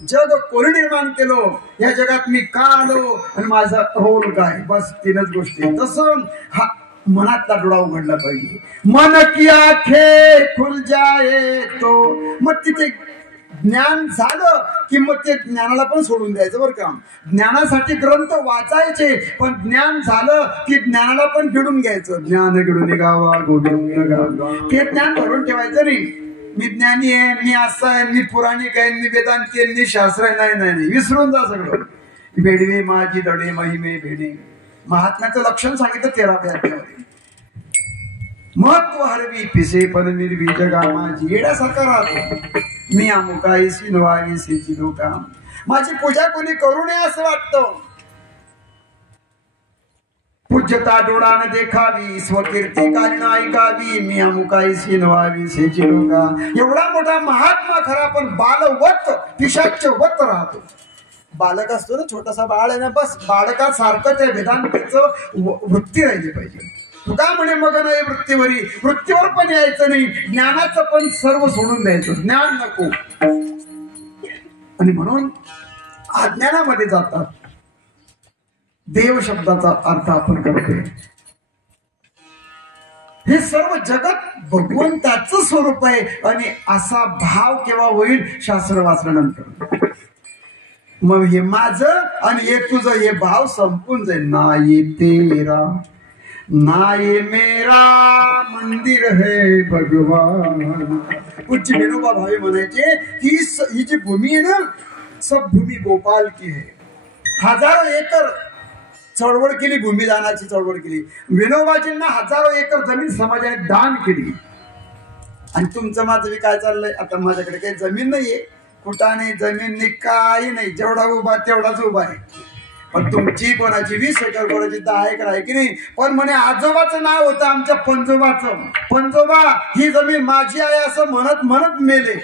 जग कोणी निर्माण केलं, या जगात मी का आलो आणि माझा रोल काय, बस तीनच गोष्टी. तसं हा मनातला डोळा उघडला पाहिजे. मन की आंखें खुल जाए तो, मग तिथे ज्ञान झालं की मग ते ज्ञानाला पण सोडून द्यायचं बरं का. ज्ञानासाठी ग्रंथ वाचायचे, पण ज्ञान झालं की ज्ञानाला पण गिळून घ्यायचं. ज्ञान गिळून गावा गोविंद गावा, ते ज्ञान धरून ठेवायचं नाही. मी ज्ञानी आहे, मी असं आहे, मी पुराणिक आहे, मी वेदांती आहे, मी शास्त्र आहे. नाही नाही नाही, विसरून जा सगळं. भेडवे माझी दडे महिमे भेडे, महात्म्याचं लक्षण सांगितलं 13व्या अध्यायामध्ये. महत्व हरवी पिसे पण निर्वी जगा माझी, येण्यासारखा राहतो. मी अमुकाईसी नवावीसीची लोका, माझी पूजा कोणी करू नये असं वाटतं. पूज्यता डोळानं देखावी, स्वकीर्ती कालीन ऐकावी, मी अमुकाईसी नवावीसीची लोका. एवढा मोठा महात्मा खरा पण बालवत पिशाच्यवत राहतो. बालक असतो ना, छोटासा बाळ आहे ना, बस बाळकासारखं त्या वेदांतीचं वृत्ती राहिली पाहिजे. तुका म्हणे मग नाही वृत्तीवरी, वृत्तीवर पण यायचं नाही, ज्ञानाचं पण सर्व सोडून द्यायचं. ज्ञान नको. आणि म्हणून अज्ञानामध्ये जातात. देव शब्दाचा अर्थ आपण करतोय. हे सर्व जगत भगवंताचं स्वरूप आहे आणि असा भाव केव्हा होईल, शास्त्र वाचल्यानंतर. मग हे माझं आणि हे तुझं हे भाव संपून जाईल. ना ये तेरा ना ये मेरा मंदिर है भगवान. पूज्य विनोबा भावे म्हणायचे की ही जी भूमी आहे ना, सब भूमी गोपाल की है. हजारो एकर चळवळ केली, भूमिदानाची चळवळ केली. विनोबाजींना हजारो एकर जमीन समाजाने दान केली. आणि तुमचं माझं बी काय चाललंय, आता माझ्याकडे काही जमीन नाहीये, कुठं नाही, जमीन नाही, काही नाही, जेवढा उभा तेवढाच उभा आहे. पण तुमची कोणाची 20 एकर, कोणाची 10 एकर आहे की नाही. पण म्हणे आजोबाचं नाव होतं आमच्या पंजोबाचं. पंजोबा ही जमीन माझी आहे असं म्हणत म्हणत मेले.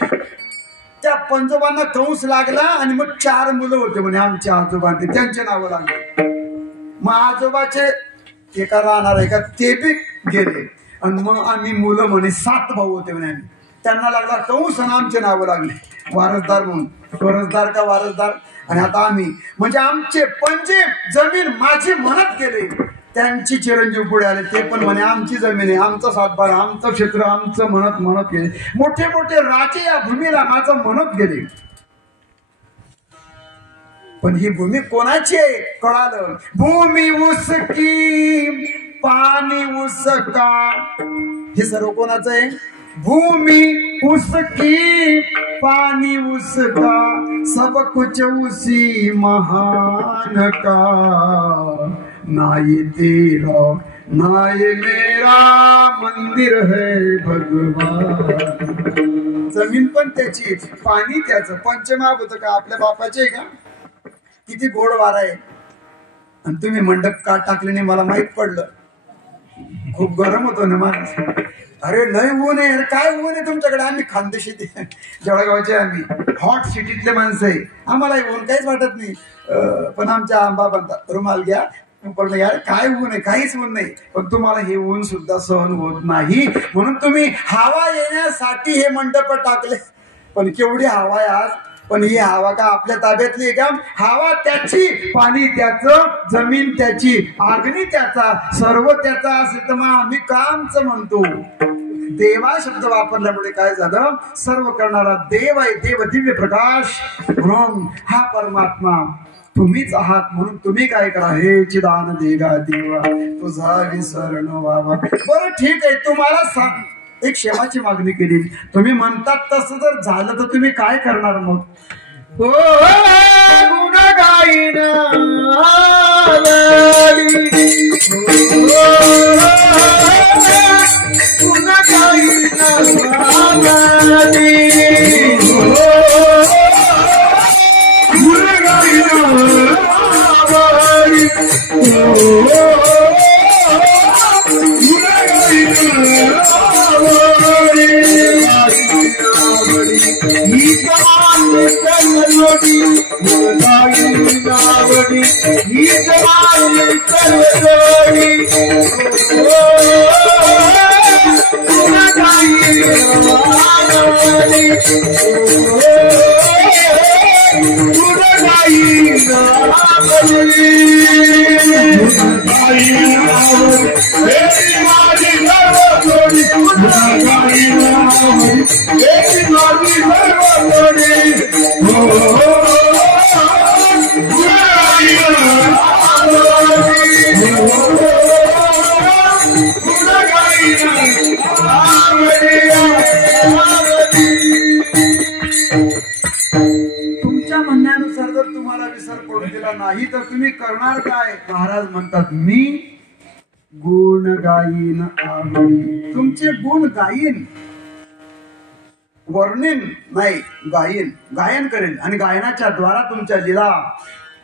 त्या पंजोबांना कंस लागला आणि मग 4 मुलं होते म्हणे आमच्या आजोबांचे, त्यांचे नावं लागले. मग आजोबाचे एका राहणार आहे का ते बी गेले. आणि मग आम्ही मुलं म्हणे 7 भाऊ होते म्हणे आम्ही. त्यांना लागला कंस आणि आमचे नावं लागले वारसदार म्हणून. वारसदार का वारसदार. आणि आता आम्ही म्हणजे आमचे पंजे जमीन माझी म्हणत गेले. त्यांची चिरंजीव पुढे आले, ते पण म्हणे आमची जमीन आहे, आमचा सातबार, आमचं क्षेत्र, आमचं म्हणत म्हणत गेले. मोठे मोठे राजे या भूमीला माझं म्हणत गेले. पण ही भूमी कोणाची आहे कळालं. भूमी उसकी पाणी उसका, हे सर्व कोणाचं आहे. भूमी उसकी पानी उसका, सब कुछ उसी महान का. ना ये तेरा ना ये मेरा मंदिर है भगवान. जमीन पण त्याची, पाणी त्याचं. पंचमहाभूत का आपल्या बापाचे का. किती गोड वारा आहे. आणि तुम्ही मंडप का टाकले नाही मला माहित पडलं. खूप गरम होतो ना मला. अरे लय ऊन आहे. काय ऊन आहे तुमच्याकडे. आम्ही खानदेशी जळगावचे, आम्ही हॉट सिटीतले माणसं आहे. आम्हाला ऊन काहीच वाटत नाही. पण आमच्या आंबा बनतात रुमाल घ्या पण यार काय ऊन आहे, काहीच ऊन नाही. पण तुम्हाला हे ऊन सुद्धा सहन होत नाही. म्हणून तुम्ही हवा येण्यासाठी हे मंडप टाकले. पण केवढी हवा आहे आज. पण ही हवा का आपल्या ताब्यातली आहे का. हवा त्याची, पाणी त्याचं, जमीन त्याची, अग्नी त्याचा, सर्व त्याचा असेल तर मग आम्ही का आमचं म्हणतो. देवा शब्द वापरल्यामुळे काय झालं, सर्व करणारा देव आहे. देव दिव्य प्रकाश म्हणून हा परमात्मा तुम्हीच आहात. म्हणून तुम्ही काय करा, हे चिदान देगा देवा तुझा विसरण व्हावा. बरं ठीक आहे, तुम्हाला सांग एक क्षेमाची मागणी केली. तुम्ही म्हणतात तसं जर झालं तर तुम्ही काय करणार मग? गुण गाईन गुण तुमच्या म्हणण्यानुसार जर तुम्हाला विसर पडून दिला नाही तर तुम्ही करणार काय? महाराज म्हणतात मी गुण गाईन आवडी. तुमचे गुण गाईन, वर्णन नाही, गायन गायन करेल आणि गायनाच्या द्वारा तुमच्या लीला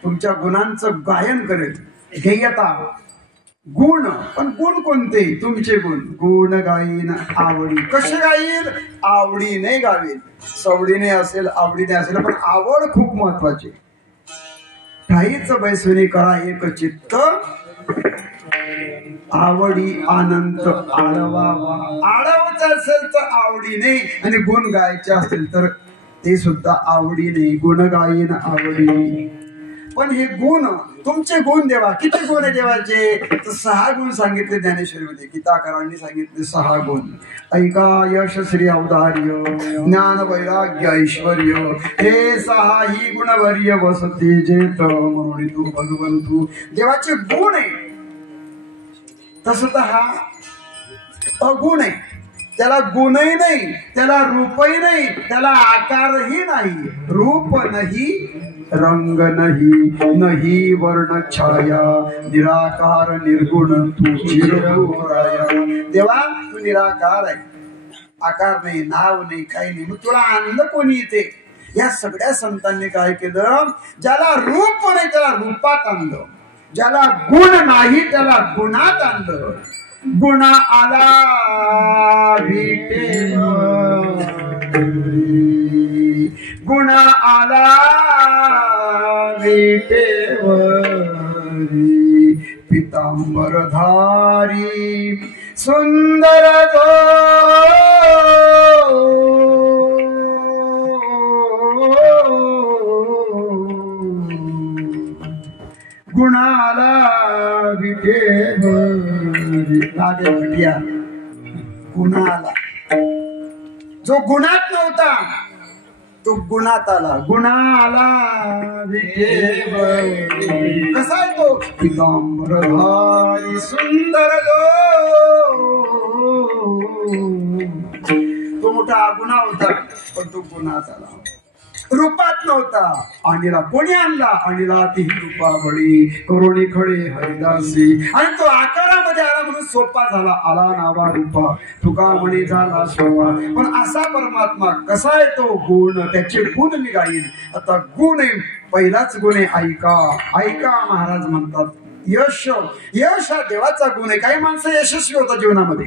तुमच्या गुणांचं गायन करेल. ध्येयता गुण, पण गुण कोणते? तुमचे गुण. गुण गाईन आवडी. कसे गाईल? आवडीने गावेल. सवडीने असेल, आवडीने असेल, पण आवड खूप महत्वाची. काहीच बैसुनी करा एक चित्त, आवडी आनंद आळवावा. आळवायचं असेल तर आवडीने आणि गुण गायचे असतील तर ते सुद्धा आवडीने. गुण गाईन आवडी. पण हे गुण, तुमचे गुण देवा. किती गुण आहे देवाचे? तर 6 गुण सांगितले ज्ञानेश्वरीमध्ये. गीताकारांनी सांगितले 6 गुण. ऐका यश श्री औदार्य ज्ञान वैराग्य ऐश्वर्य हे 6 ही गुणवर्य वसते जेत म्हणून तू भगवंतू. देवाचे गुण आहे. तसं तर हा अगुण आहे. त्याला गुणही नाही, त्याला रूपही नाही, त्याला आकारही नाही. रूप नाही, रंग नाही, नाही वर्ण छाया, निराकार निर्गुण तू चिरपुराया. देवा तू निराकार आहे, आकार नाही, नाव नाही, काही नाही. मग तुला आणलं कोणी इथे? या सगळ्या संतांनी काय केलं? ज्याला रूप नाही त्याला रूपात आणलं, ज्याला गुण नाही त्याला गुणात आणलं. गुणा आला विटे, गुणा आला विटेवरी, पितांबरधारी सुंदर तो गुणाला विटेवरी. लागे विट्या गुणाला. जो गुणात नव्हता तो गुणात आला. गुणाला विटेवरी. कसा आहे तो? पितांबरधारी सुंदर तो मोठा गुन्हा होता पण तो गुणात आला. रूपात नव्हता. आणीला कोणी आणला? आणीला ती रूपा बळी करोणी खडे हरिदासी. आणि तो आकारामध्ये आला म्हणून सोपा झाला. आला नावा रूपा तुका म्हणे झाला सोपा. पण असा परमात्मा कसा आहे तो? गुण. त्याचे गुण मी गाईन. आता गुण आहे, पहिलाच गुण आहे ऐका. ऐका महाराज म्हणतात यश. यश हा देवाचा गुण आहे. काही माणसं यशस्वी होतात जीवनामध्ये,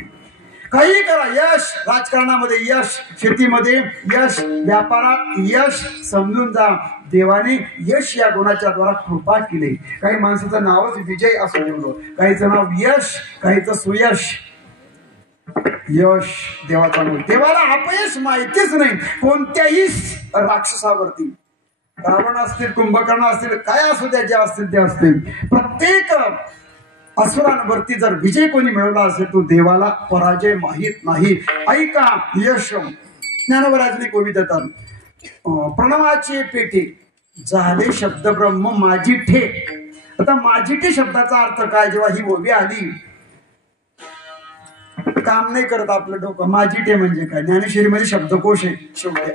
काही करा. यश राजकारणामध्ये यश, शेतीमध्ये यश, व्यापारात यश. समजून जा देवाने यश या गुणाच्या द्वारा कृपा केली. काही माणसाचं नावच विजय असं ठेवलं, काहीचं नाव यश, काहीचं सुयश. यश देवाचा नाव. देवाला अपयश माहितीच नाही कोणत्याही राक्षसावरती. रावण असतील, कुंभकर्ण असतील, काय असू द्या, जे असतील ते असतील, प्रत्येक असुरांवरती जर विजय कोणी मिळवला असेल तो देवाला पराजय माहित नाही. ऐका यश. ज्ञानोबराजने कविता देतात, प्रणवाची पेटी झाले शब्द ब्रह्म माझी ठे. आता माझी ठे शब्दाचा अर्थ काय? जेव्हा ही ओवी आली काम नाही करत आपलं डोकं. माझीटे म्हणजे काय? ज्ञानेश्वरीमध्ये शब्दकोश आहे शेवटी.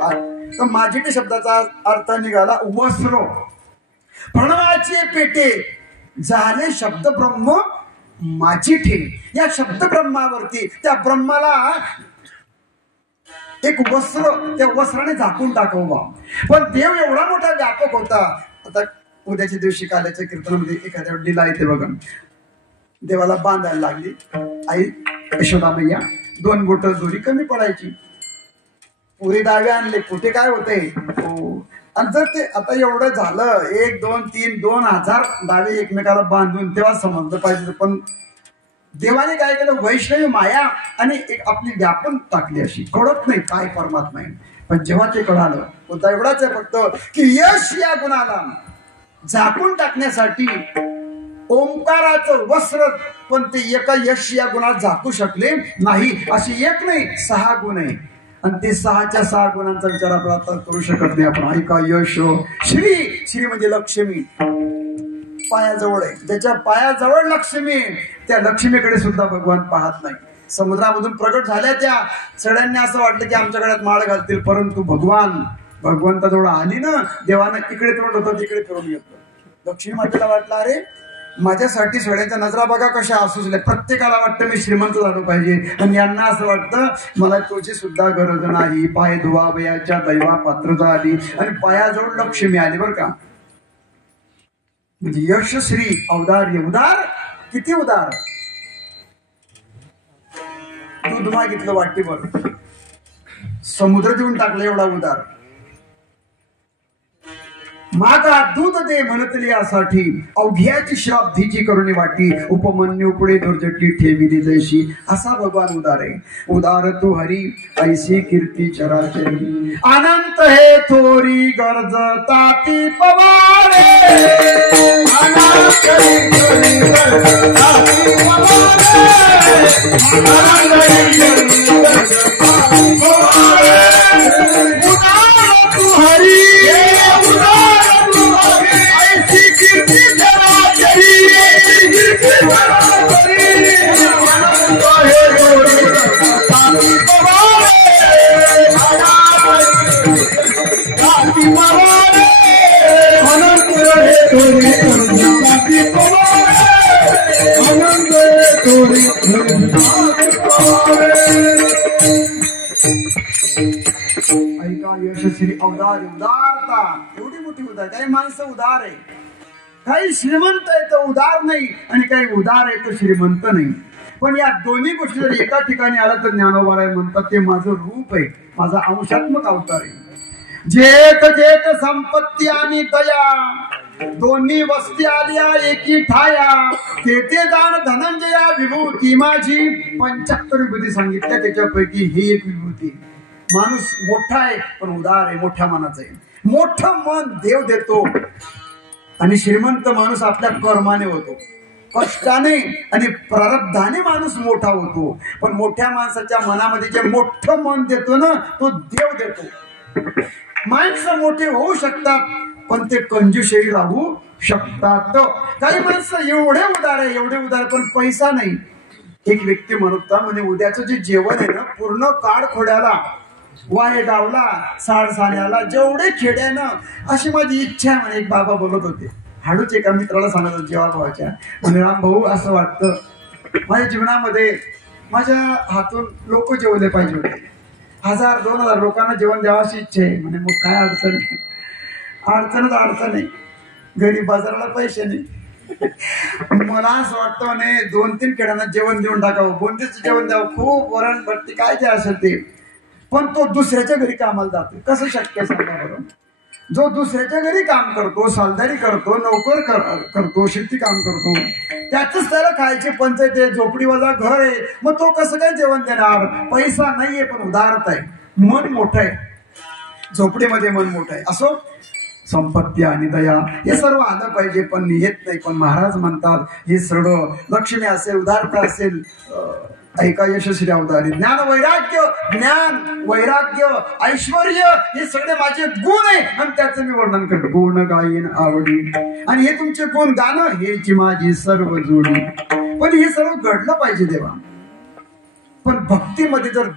तर माझीटे शब्दाचा अर्थ निघाला वस्त्र. प्रणवाचे पेटे झाले शब्द ब्रह्म माझीठे. या शब्द ब्रह्मावरती त्या ब्रह्माला एक वस्त्र, त्या वस्त्राने झाकून टाकवं. पण देव एवढा मोठा व्यापक होता. आता उद्याच्या दिवशी काल्याच्या कीर्तनामध्ये एखाद्या डिला येते बघा, देवाला बांधायला लागली आई यशोदामय्या, 2 बोट दोरी कमी पडायची, पुरी दावे आणले, कुठे काय होते. आणि जर ते आता एवढं झालं 1 2 3 2000 दावे एकमेकाला बांधून तेव्हा समजलं पाहिजे. पण देवाने काय केलं, वैष्णवी माया आणि एक आपली व्यापन टाकली, अशी कळत नाही काय परमात्मा आहे. पण जेव्हा ते कळालं होता एवढाच आहे फक्त की यश या गुणाला झाकून टाकण्यासाठी ओंकाराचं वस्त्र, पण ते एका यश या गुणात झाकू शकले नाही. अशी एक नाही 6 गुण आहे. आणि ते 6च्या 6 गुणांचा विचार आपण आता करू शकत नाही आपण. ऐका, यश श्री, श्री म्हणजे लक्ष्मी पायाजवळ आहे. ज्याच्या पायाजवळ लक्ष्मी, त्या लक्ष्मीकडे सुद्धा भगवान पाहत नाही. समुद्रामधून प्रगट झाल्या त्या सगळ्यांनी असं वाटलं की आमच्या गळ्यात माळ घालतील, परंतु भगवंताजवळ आली ना, देवानं इकडे तोंड होतं तिकडे फिरून येतो. लक्ष्मी मातेला वाटलं अरे माझ्यासाठी सगळ्यांच्या नजरा बघा कशा असुसल्या. प्रत्येकाला वाटतं मी श्रीमंत झालो पाहिजे, आणि यांना असं वाटतं मला तुझी सुद्धा गरज नाही. पाय धुवावयाच्या दैवा पात्रता आली आणि पायाजवळ लक्ष्मी आली बरं का. म्हणजे यश श्री औदार्य. उदार, किती उदार. दूध मागितलं वाटीभर, समुद्र देऊन टाकलं एवढा उदार. माता दूध दे म्हणतली यासाठी, अवघ्याची श्राद्धीची करुणी वाटी, उपमन्यू पुढे दुर्जटी ठेविली जैशी. असा भगवान उदार आहे. उदार तू हरी ऐसी कीर्ती चराचरी, अनंत हे थोरी गरज ताती पवारे. अनंत हे थोरी गरज ताती पवारे, अनंत हे थोरी गरज ताती पवारे. उदार तू हरी ऐका, यशस्वी औदार, उदारता एवढी मोठी उदार. काही माणसं उदार आहे, काही श्रीमंत आहे तर उदार नाही, आणि काही उदार आहे तर श्रीमंत नाही. पण या दोन्ही गोष्टी जर एका ठिकाणी आलं तर ज्ञानोबाराय म्हणतात ते माझं रूप आहे, माझा अंशात्मक अवतार आहे. जेत जेत संपत्ती आणि दया, दोन्ही वस्ती आल्या एकी ठाया. तेथे दान धनंजया विभूती माझी. 75 विभूती सांगितल्या, त्याच्यापैकी ही एक विभूती. माणूस मोठा आहे पण उदार आहे, मोठ्या मनाचा आहे. मोठं मन देव देतो, आणि श्रीमंत माणूस आपल्या कर्माने होतो, कष्टाने आणि प्रारब्धाने माणूस मोठा होतो. पण मोठ्या माणसाच्या मनामध्ये जे मोठं मन देतो ना, तो देव देतो. माणसं मोठे होऊ शकतात पण ते कंजूसही राहू शकतात. काही माणसं एवढे उदार आहे, एवढे उदार, पण पैसा नाही. एक व्यक्ती म्हणत म्हणजे उद्याचं जे जेवण आहे ना, पूर्ण काळ खोड्याला, वाय डावला, साडसाण्याला, जेवढे खेड्यानं, अशी माझी इच्छा आहे म्हणे. एक बाबा बोलत होते, हाडूच एका मित्राला सांगत होते जेव्हा भावाच्या, म्हणजे राम भाऊ असं वाटतं माझ्या जीवनामध्ये माझ्या हातून लोक जेवले पाहिजे होते. 1000-2000 लोकांना जेवण द्यावाची इच्छा आहे म्हणे. मग काय अडचण आहे? अडचण आहे, घरी बाजाराला पैसे नाही. मला असं वाटतं म्हणे 2-3 खेड्यांना जेवण देऊन टाकावं, बोंदीचं जेवण द्यावं, खूप वरण भट्टी काय ते असेल ते. पण तो दुसऱ्याच्या घरी कामाला जातो, कसं शक्य सांगा बरं. जो दुसऱ्याच्या घरी काम करतो, सालदारी करतो, नोकर करतो, शेती काम करतो, त्याच त्याला खायची पंचायत आहे, झोपडीवाला घर आहे, मग तो कसं काय जेवण देणार? पैसा नाहीये पण उदारत आहे, मन मोठं आहे, झोपडीमध्ये मन मोठं आहे. असो, संपत्ती आणि दया हे सर्व आलं पाहिजे, पण येत नाही. पण महाराज म्हणतात हे सर्व लक्ष्मी असेल, उदारता असेल, ऐका यशस्वी अवतारी. ज्ञान वैराग्य ऐश्वर हे सगळे माझे गुण आहे, आणि त्याचं मी वर्णन करतो. गुण गायन आवडी, आणि हे तुमचे गुण गाणं हेची माझी सर्व जोडी. पण हे सर्व घडलं पाहिजे देवा. पण भक्तीमध्ये जर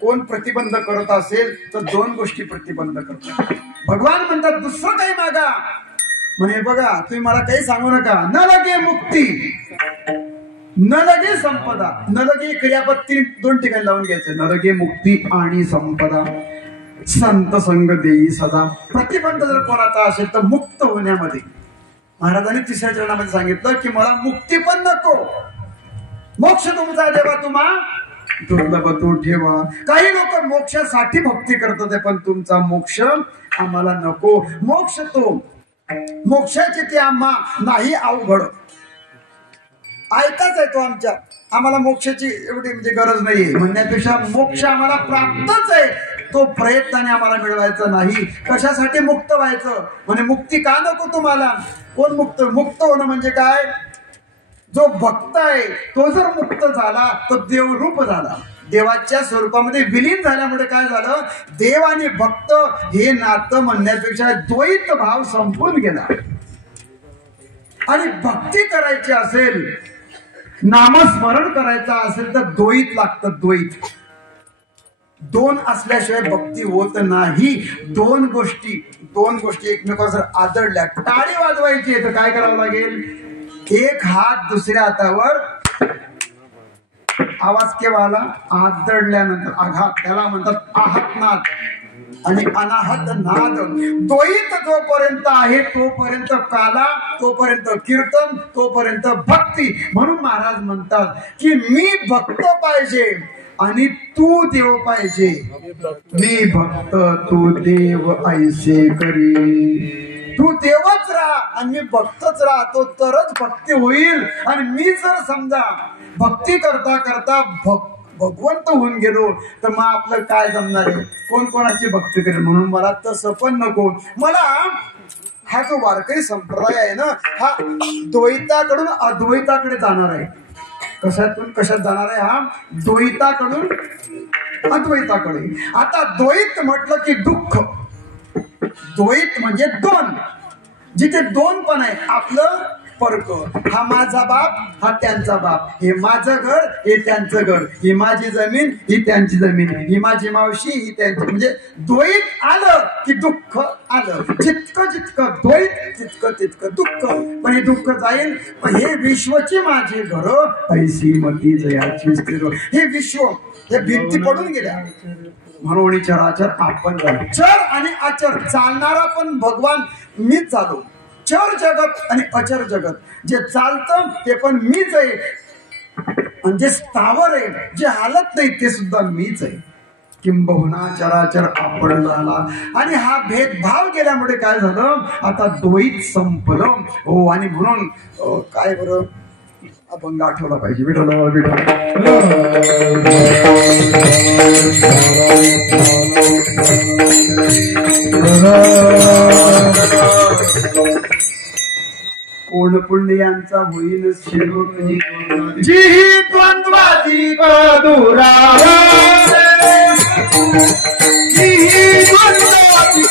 कोण प्रतिबंध करत असेल तर दोन गोष्टी प्रतिबंध करतात. भगवान म्हणतात दुसरं काही मागा म्हणे, बघा तुम्ही मला काही सांगू नका. न लगे मुक्ती, न लगे संपदा. न लगे क्रियापद दोन ठिकाणी लावून घ्यायचं. न लगे मुक्ती आणि संपदा. संत संग देई सदा. प्रतिबंध जर कोणाचा असेल तर मुक्त होण्यामध्ये महाराजांनी तिसऱ्या चरणामध्ये सांगितलं की मला मुक्ती पण नको, मोक्ष तुमचा देवा तुम्हा दुर्लभ तो ठेवा. काही लोक मोक्षासाठी भक्ती करतात पण तुमचा मोक्ष आम्हाला नको. मोक्ष तो मोक्षाची ते आम्हा नाही अवघड. ऐकाच आहे तो आमच्या, आम्हाला मोक्षाची एवढी म्हणजे गरज नाहीये म्हणण्यापेक्षा मोक्ष आम्हाला प्राप्तच आहे, तो प्रयत्नाने आम्हाला मिळवायचा नाही. कशासाठी मुक्त व्हायचं म्हणजे मुक्ती का नको तुम्हाला? कोण मुक्त? मुक्त होणं म्हणजे काय? जो भक्त आहे तो जर मुक्त झाला तो देवरूप झाला. देवाच्या स्वरूपामध्ये विलीन झाल्यामुळे काय झालं? देव आणि भक्त हे नातं म्हणण्यापेक्षा द्वैत भाव संपून गेला. आणि भक्ती करायची असेल, नामस्मरण करायचं असेल तर द्वैत लागतं. द्वैत दोन असल्याशिवाय भक्ती होत नाही. दोन गोष्टी एकमेकांवर जर आदळल्या, टाळी वाजवायची तर काय करावं लागेल? एक हात दुसऱ्या हातावर आवाज केव्हा आला? आदळल्यानंतर आघात, त्याला म्हणतात आहातनाद आणि अनाहत नाद. द्वैत जोपर्यंत आहे तोपर्यंत काला, तोपर्यंत कीर्तन, तोपर्यंत भक्ती. म्हणून महाराज म्हणतात की मी भक्त पाहिजे आणि तू देव पाहिजे. मी भक्त तू देव ऐसे करी. तू देवच राहा आणि मी भक्तच राहतो तरच भक्ती होईल. आणि मी जर समजा भक्ती करता करता भगवंत होऊन गेलो तर मग आपलं काय जमणार आहे? कोण कोणाची भक्ती करेल? म्हणून मला तसं पण नको. मला हा जो वारकरी संप्रदाय आहे ना, हा द्वैताकडून अद्वैताकडे जाणार आहे. कशात जाणार आहे? हा द्वैताकडून अद्वैताकडे. आता द्वैत म्हटलं की दुःख. द्वैत म्हणजे दोन, जिथे दोन पण आहे. आपलं फरक, हा माझा बाप, हा त्यांचा बाप, हे माझं घर, हे त्यांचं घर, ही माझी जमीन, ही त्यांची जमीन, ही माझी मावशी, ही त्यांची. म्हणजे द्वैत आलं की दुःख आलं. जितकं द्वैत तितकं दुःख. पण हे दुःख जाईल. पण हे विश्वची माझी घर ऐसी मती जयाची स्थिर. हे विश्व, हे भिंती पडून गेल्या म्हणून चराचर आपण झालो. चर आणि अचर चालणारा पण भगवान मीच चालू. चर जगत आणि अचर जगत, जे चालतं ते पण मीच आहे आणि जे स्थावर आहे, जे हालत नाही ते सुद्धा मीच आहे. किंबहुना चराचर आपण झाला. आणि हा भेदभाव गेल्यामुळे काय झालं? आता द्वैत संपलं. हो, आणि म्हणून काय बरं अभंग आठवला पाहिजे. कोण पुण्यांचा होईल सेवक जी द्वंद्वाची दुरावा. जी द्वंद्वाची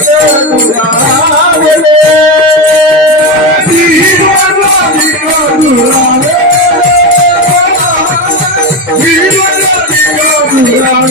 दुरावे, जी द्वंद्वाची दुरावे, जी द्वंद्वाची दुरावे.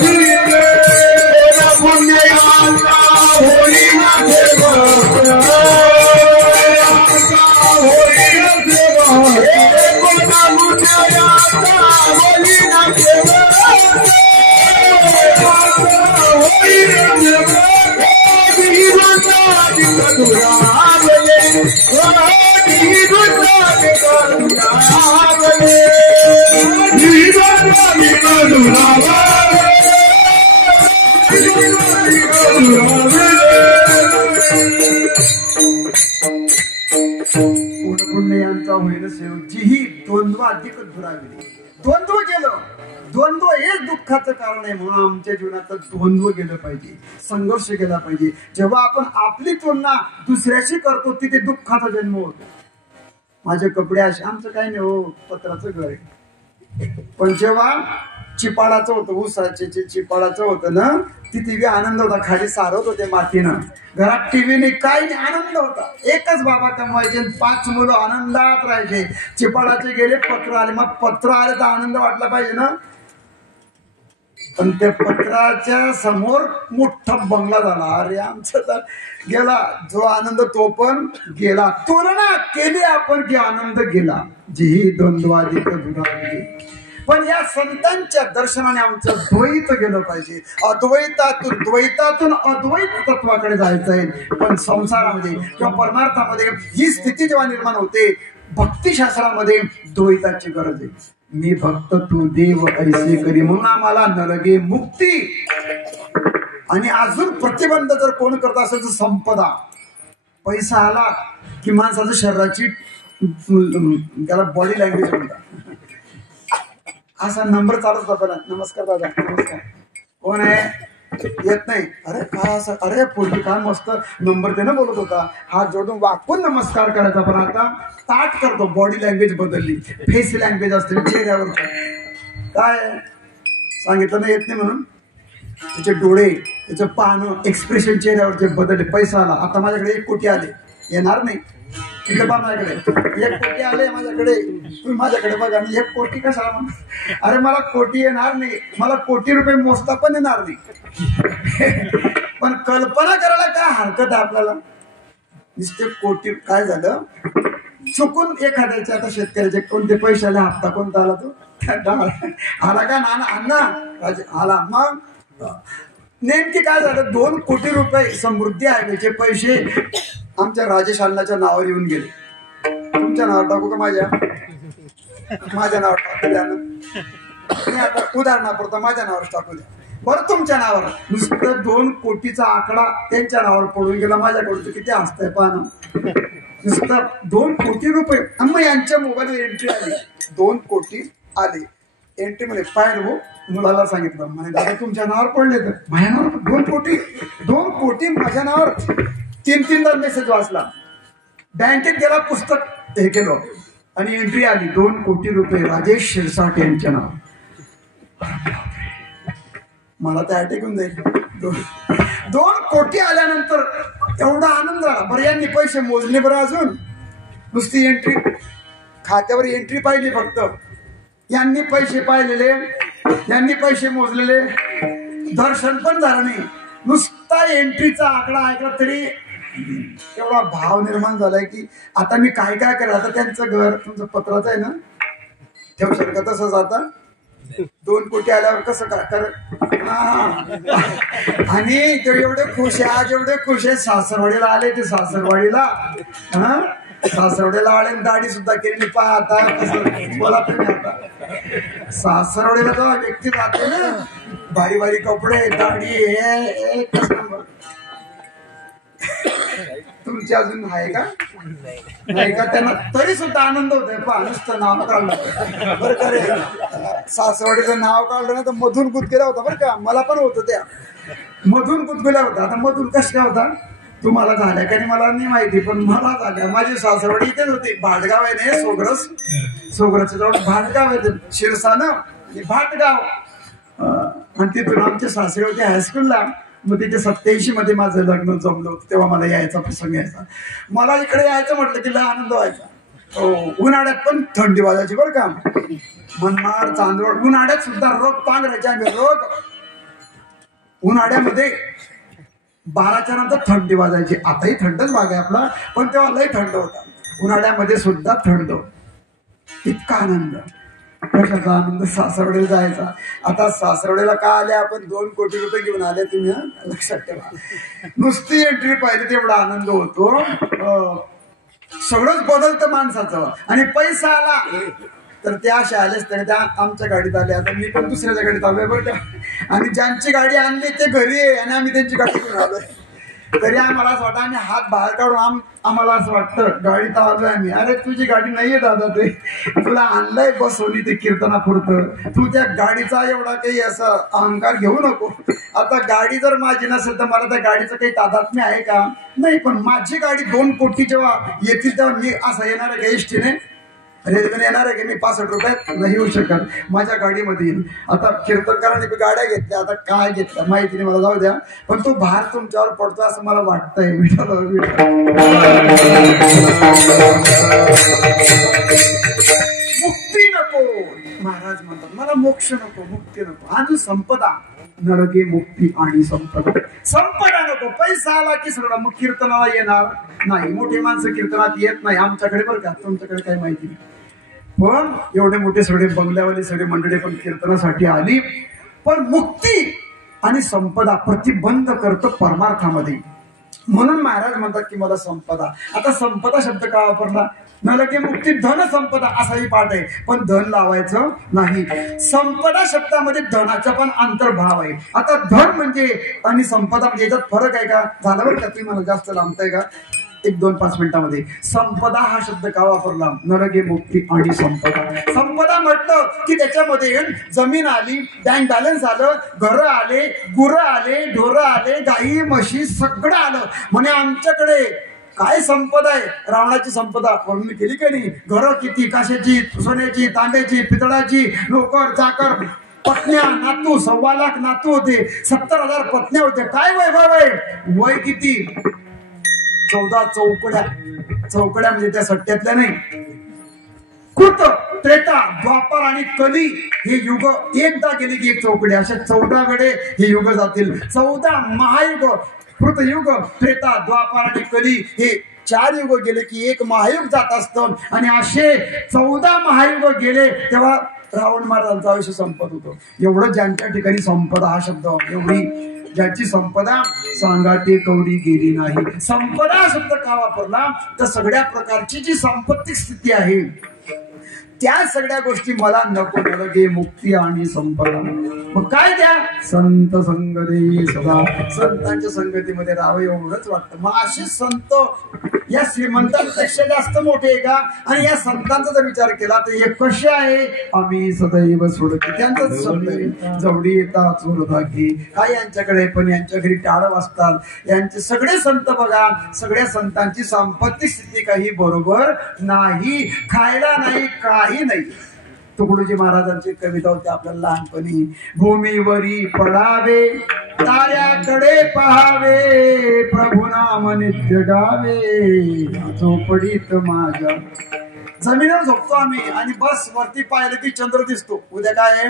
पुण्यांचा होईल सेवक. पुण्यांचा होईल सेवक जी ही द्वंद्व अधिक दुराविली. द्वंद्व गेलं. द्वंद्व हेच दुःखाचं कारण आहे. म्हणून आमच्या जीवनात द्वंद्व गेलं पाहिजे, संघर्ष केला पाहिजे. जेव्हा आपण आपली तुलना दुसऱ्याशी करतो तिथे दुःखाचा जन्म होतो. माझे कपडे असे, आमचं काही नाही हो, पत्राचं घर आहे. पण जेव्हा चिपाडाचं होतं, ऊसाचे चिपाडाचं होतं ना, तिथे आनंद होता. खाली सारवत होते मातीनं. घरात टीव्ही नाही, काही नाही, आनंद होता. एकच बाबा कमवायचे, 5 मुलं आनंदात राहायचे. चिपाडाचे गेले, पत्र आले. मग पत्र आले तर आनंद वाटला पाहिजे ना. पण त्या पत्राच्या समोर मोठा बंगला झाला. अरे आमचा तर गेला जो आनंद, तो पण गेला. तुलना केली आपण की आनंद गेला. जी द्वंद्वाधिक दुरावली. पण या संतांच्या दर्शनाने आमचं द्वैत गेलं पाहिजे. द्वैतातून अद्वैत तत्वाकडे जायचंय. पण संसारामध्ये किंवा परमार्थामध्ये ही स्थिती जेव्हा निर्माण होते, भक्तिशास्त्रामध्ये द्वैताची गरज आहे. मी भक्त तू देव ऐसे करी, म्हणून आम्हाला नरगे मुक्ती. आणि अजून प्रतिबंध जर कोण करत असेल तर संपदा. पैसा आला की माणसाच्या शरीराची, त्याला बॉडी लँग्वेज म्हणतात, असा नंबर चालूच दाखवला. नमस्कार दादा, नमस्कार. कोण आहे? येत नाही. अरे काय असं, अरे पूर्वी काय मस्त नंबर त्यानं बोलत होता, हात जोडून वाकून नमस्कार करायचा. पण आता ताट करतो. बॉडी लँग्वेज बदलली, फेस लँग्वेज असते चेहऱ्यावर. काय सांगितलं नाही, येत नाही म्हणून. त्याचे डोळे, त्याचं पाहणं, एक्सप्रेशन चेहऱ्यावरचे बदलले. पैसा आला, आता माझ्याकडे 1 कोटी आले, येणार नाही. तिकडे पहा माझ्याकडे 1 कोटी आले माझ्याकडे, तुम्ही माझ्याकडे बघा. मी 1 कोटी कशाला म्हणून? अरे मला कोटी येणार नाही, मला कोटी रुपये मोजता पण येणार नाही. पण कल्पना करायला काय हरकत आहे आपल्याला? नुसते कोटी. काय झालं चुकून एखाद्याचे, आता शेतकऱ्याचे कोणते पैसे आले, हप्ता कोणता आला, तो आला का नाना आला. मग नेमकी काय झालं, 2 कोटी रुपये समृद्धी हायवेचे पैसे आमच्या राजेश अण्णाच्या नावावर येऊन गेले. तुमच्या नावावर टाकू का? माझ्या नावावर टाकू द्या ना. आता उदाहरणापुरता माझ्या नावावर टाकू द्या. बरं तुमच्या नावावर नुसतं 2 कोटीचा आकडा त्यांच्या नावावर पडून गेला. माझ्याकडून किती हसतंय पाहा. नुसतं 2 कोटी रुपये. मग यांच्या मोबाईलवर एंट्री आली, 2 कोटी आले. एंट्री मध्ये पाहिलं हो, मुलाला सांगितलं, म्हणे दादा तुमच्या नावावर पडले. तर माझ्या नावावर 2 कोटी माझ्या नावावर. 3-3दा मेसेज वाचला, बँकेत गेला, पुस्तक हे केलं आणि एंट्री आली 2 कोटी रुपये राजेश शिरसाट यांच्या नाव. मला तर अटॅक होऊन जाईल. 2 कोटी आल्यानंतर एवढा आनंद झाला. बरं यांनी पैसे मोजले बरं, अजून नुसती एंट्री, खात्यावर एंट्री पाहिली फक्त. यांनी पैसे पाहिलेले, यांनी पैसे मोजलेले, दर्शन पण झालं नाही. नुसता एंट्रीचा आकडा ऐकला तरी एवढा भाव निर्माण झालाय की आता मी काय काय करेल. आता त्यांचं घर तुमचं पत्राचं आहे ना, ठेवू शकता तसंच. आता 2 कोटी आल्यावर कसं काय कर. आणि ते एवढे खुश आहे, आज एवढे खुश आहे. सासरवाडीला आले ते, सासरवाडीला सासरवाडीला आले, दाढी सुद्धा केली. पहा आता कसं बोला तुम्ही. आता सासरवाडीला जेव्हा व्यक्ती जाते ना, भारी भारी कपडे, दाढी, हे कसं. तुमची अजून आहे का? नाही का? त्यांना तरी सुद्धा आनंद होतोय. पहा नुसतं नाव काढलं बरं का रे, सासरवाडीचं नाव काढलं ना तर मधून गुदगुल्या होता बरं का. मला पण होतं, त्या मधून गुदगुल्या होता. आता मधून कशा होता तुम्हाला झाल्या का नाही मला नाही माहिती, पण मला झाल्या. माझी सासरवाडी इथेच होती, भाटगाव आहे ना, सोगरसच्या जवळ भाटगाव आहे, शिरसानं आणि भाटगाव. आणि तिथून आमचे सासरे होते हायस्कूलला. मग तिथे 87 मध्ये माझं लग्न जमलं होतं, तेव्हा मला यायचा प्रसंग यायचा. मला इकडे यायचं म्हटलं की लय आनंद व्हायचा. उन्हाळ्यात पण थंडी वाजायची बरं का. मनमाड, चांदवड, उन्हाळ्यात सुद्धा रोग पांघरायचे आम्ही. रोग उन्हाळ्यामध्ये 12च्या नंतर थंडी वाजायची. आताही थंडच भाग आहे आपला, पण तेव्हा लय थंड होता. उन्हाळ्यामध्ये सुद्धा थंड. इतका आनंद, कशाचा आनंद. सासरवडीला जायचा. आता सासरवडीला का आले आपण? 2 कोटी रुपये घेऊन आले तुम्ही, लक्षात ठेवा. नुसती एंट्री पाहिजे तेवढा आनंद होतो. सगळंच बदलतं माणसाचं. आणि पैसा आला तर त्या अशा आलेच, तर त्या आमच्या गाडीत आले. आता मी पण दुसऱ्याच्या गाडीत आलोय बरं का. आणि ज्यांची गाडी आणली ते घरी आहे आणि आम्ही त्यांची गाडी घेऊन आलोय. तरी आम्हाला असं वाटतं, आम्ही हात बाहेर काढून आम्हाला असं वाटतं गाडीत आलोय आम्ही. अरे तुझी गाडी नाहीये दादा, ते तुला आणलंय बसवली ते कीर्तनापुरतं. तू त्या गाडीचा एवढा काही असं अहंकार घेऊ नको. आता गाडी जर माझी नसेल तर मला त्या गाडीचं काही तादात्म्य आहे का? नाही. पण माझी गाडी 2 कोटी जेव्हा येतील तेव्हा मी असं येणार आहे का एसटीने? रेल्वेने येणार आहे की मी 65 रुपयात नाही येऊ शकत. माझ्या गाडीमध्ये येईल. आता कीर्तनकारांनी गाड्या घेतल्या, आता काय घेतल्या माहिती नाही मला, जाऊ द्या. पण तो भार तुमच्यावर पडतो असं मला वाटतंय. मुक्ती नको, महाराज म्हणतात मला मोक्ष नको, मुक्ती नको, अजून संपदा, नरके मुक्ती आणि संपदा. संपदा नको, पैसा आला की सगळं. मग कीर्तनाला येणार नाही, मोठी माणसं कीर्तनात येत नाही आमच्याकडे, बरं का, तुमच्याकडे काही माहिती नाही. पण एवढे मोठे सगळे बंगल्यावाले सगळे मंडळी पण कीर्तनासाठी आली. पण मुक्ती आणि संपदा प्रतिबंध करतं परमार्थामध्ये. म्हणून महाराज म्हणतात की मला संपदा. आता संपदा शब्द का वापरला? नरके मुक्ती धन संपदा असाही पाठ आहे, पण धन लावायचं नाही. संपदा शब्दामध्ये धनाचा पण अंतर्भाव आहे. आता धन म्हणजे आणि संपदा म्हणजे याच्यात फरक आहे का? झालं बरं का, तुम्ही मला जास्त लांबताय का? 1-2-5 मिनिटांमध्ये. संपदा हा शब्द का वापरला? नरके मुक्ती आणि संपदा. संपदा म्हटलं की त्याच्यामध्ये जमीन आली, बँक बॅलन्स आलं, घरं आले, गुरं आले, ढोरं आले, गाई म्हशी सगळं आलं. म्हणजे आमच्याकडे काय संपदा आहे? रावणाची संपदा वर्णन केली का नाही? घरं किती, कशाची, सोन्याची, तांब्याची, पितळाची, नोकर चाकर, पत्न्या, नातू, 1.25 लाख नातू होते, 70,000 पत्न्या होत्या. काय वैभव आहे? वय किती? 14 चौकड्या. चौकड्या म्हणजे त्या सट्ट्यातल्या नाही. कृत, त्रेता, द्वापर आणि कली हे युग एकदा गेले की एक चौकडी. अशा 14 वेळे हे युग जातील. 14 महायुग, कृतयुग, त्रेता, द्वापर आणि कली हे 4 युग गेले की एक महायुग जात असतं. आणि असे 14 महायुग गेले तेव्हा रावण महाराजांचं आयुष्य संपत होतं. एवढं ज्यांच्या ठिकाणी संपदा हा शब्द, एवढी ज्याची संपदा सांगा ते कवडी गेली नाही. संपदा शब्द का वापरला? तर सगळ्या प्रकारची जी सांपत्तिक स्थिती आहे त्या सगळ्या गोष्टी मला नको. नरके मुक्ती आणि संपदा. मग काय द्या? संत संगती सदा. संतांच्या संगतीमध्ये राहावं एवढंच वाटतं. मग असे संत या श्रीमंतांपेक्षा जास्त मोठे आहे का? आणि या संतांचा जर विचार केला तर हे कसे आहे? आम्ही सदैव सोडकी. त्यांचाच शब्द आहे. जवडी येतात चोरधाकी. काय यांच्याकडे, पण यांच्या घरी टाळ वाजतात. यांचे सगळे संत बघा, सगळ्या संतांची सांपत्तिक स्थिती काही बरोबर नाही. खायला नाही, काही नाही. तुकडोजी महाराजांची कविता होती आपल्याला लहानपणी. भूमीवरी पडावे, ताऱ्याकडे पहावे, प्रभू नाम नित्य गावे, झोपडीत माझ्या. जमिनीवर झोपतो आम्ही आणि बस वरती पाहिलं की चंद्र दिसतो. उद्या काय आहे?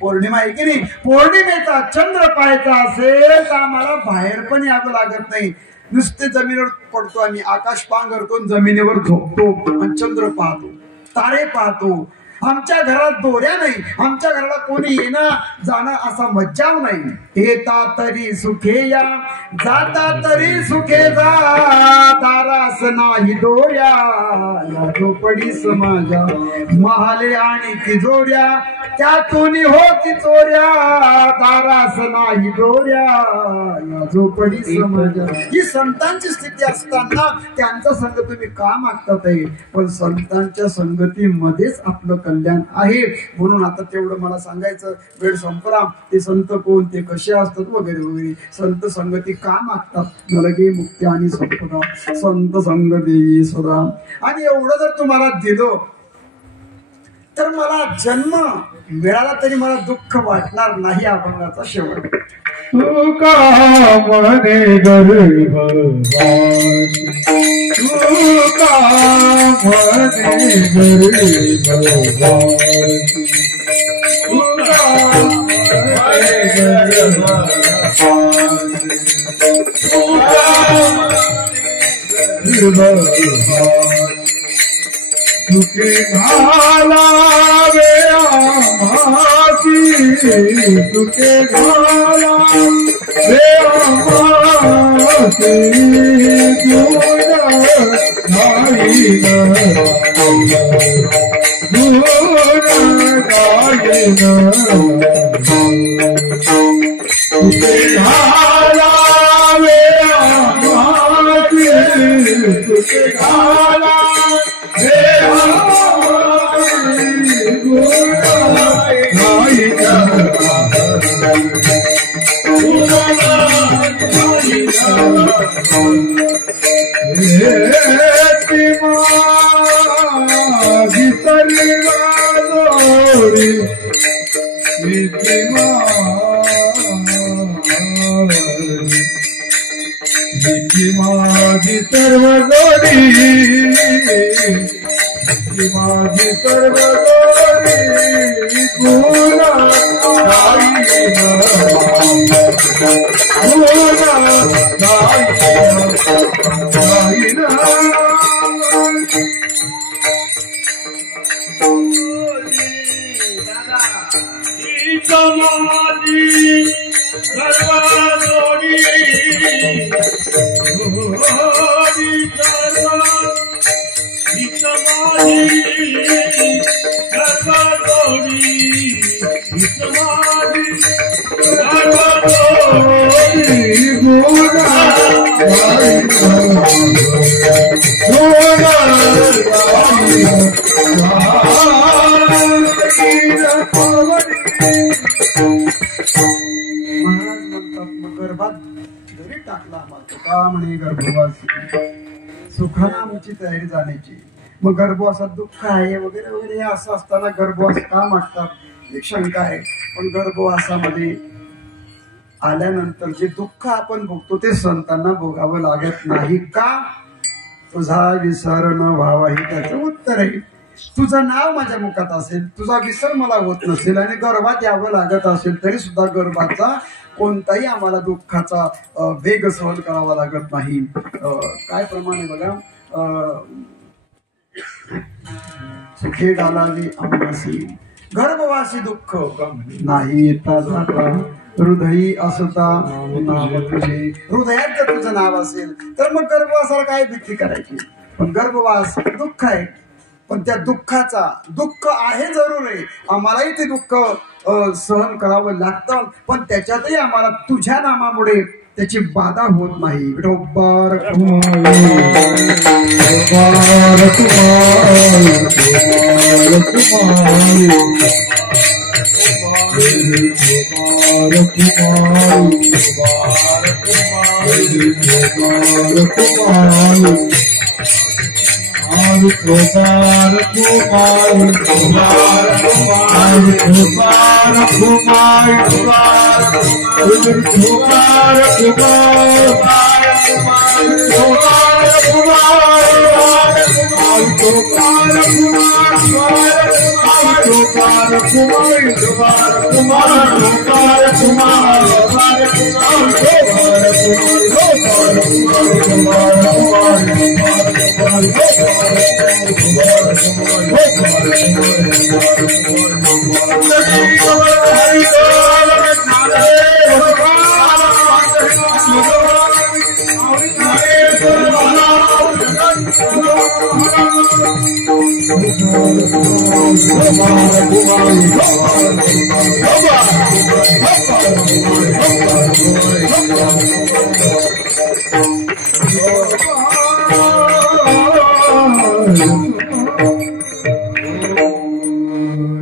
पौर्णिमा आहे की नाही? पौर्णिमेचा चंद्र पाहायचा असेल तर आम्हाला बाहेर पण यावं लागत नाही. नुसते जमिनीवर पडतो आम्ही, आकाश पांघरतो, जमिनीवर झोपतो आणि चंद्र पाहतो, तारे पाहतो. आमच्या घरात दोऱ्या नाही, आमच्या घराला कोणी येणं जाणं असा मज्जाव नाही. येता तरी सुखे या, जाता तरी सुखे जा, दारास नाही दोऱ्या, या झोपडीस माझ्या. महाले आणि तिजोऱ्या त्यातून होती चोऱ्या, दारास नाही दोऱ्या, या झोपडीस माझ्या. ही संतांची स्थिती असताना त्यांचा संग तुम्ही का मागतात आहे? पण संतांच्या संगतीमध्येच आपलं कल्याण आहे. म्हणून आता तेवढं मला सांगायचं, वेळ संपला. ते संत कोण, ते कसे असतात वगैरे वगैरे. संत संगती का मागतात? नरके मुक्ती आणि संपदा. संत संगती सदा. आणि एवढं जर तुम्हाला दिलं तर मला जन्म मिळाला तरी मला दुःख वाटणार नाही. अभंगाचा शेवट. तुका मने गर्भ, तुका मने गर्भ, तुके घालावे आम्हासी, तुके घालावे आम्हासी, दूर नाही तुके घालावे आम्हासी, तुके घाला माझी सर्व जोडी, माझी सर्व जोडी, सुखाना आमची तयारी जाण्याची. मग गर्भवासात दुःख आहे वगैरे वगैरे हे असं असताना गर्भवास का म्हणतात एक शंका आहे. पण गर्भवासामध्ये आल्यानंतर जे दुःख आपण भोगतो ते संतांना भोगावं लागत नाही का? तुझा विसर न व्हावा हे त्याचं उत्तर आहे. तुझं नाव माझ्या मुखात असेल, तुझा विसर मला होत नसेल आणि गर्भात यावं लागत असेल तरी सुद्धा गर्भाचा कोणताही आम्हाला दुःखाचा वेग सहन करावा लागत नाही. काय प्रमाणे बघा, सुखे घालावी आम्हासी गर्भवासी दुःख नाही येता जाता हृदयी असता नाव तुझे. हृदयात जर तुझं नाव असेल तर मग गर्भवासाला काय भीती करायची. पण गर्भवास दुःख आहे, पण त्या दुःखाचा दुःख आहे जरूर आहे, आम्हालाही ते दुःख सहन करावं लागतं. पण त्याच्यातही आम्हाला तुझ्या नामामुळे त्याची बाधा होत नाही.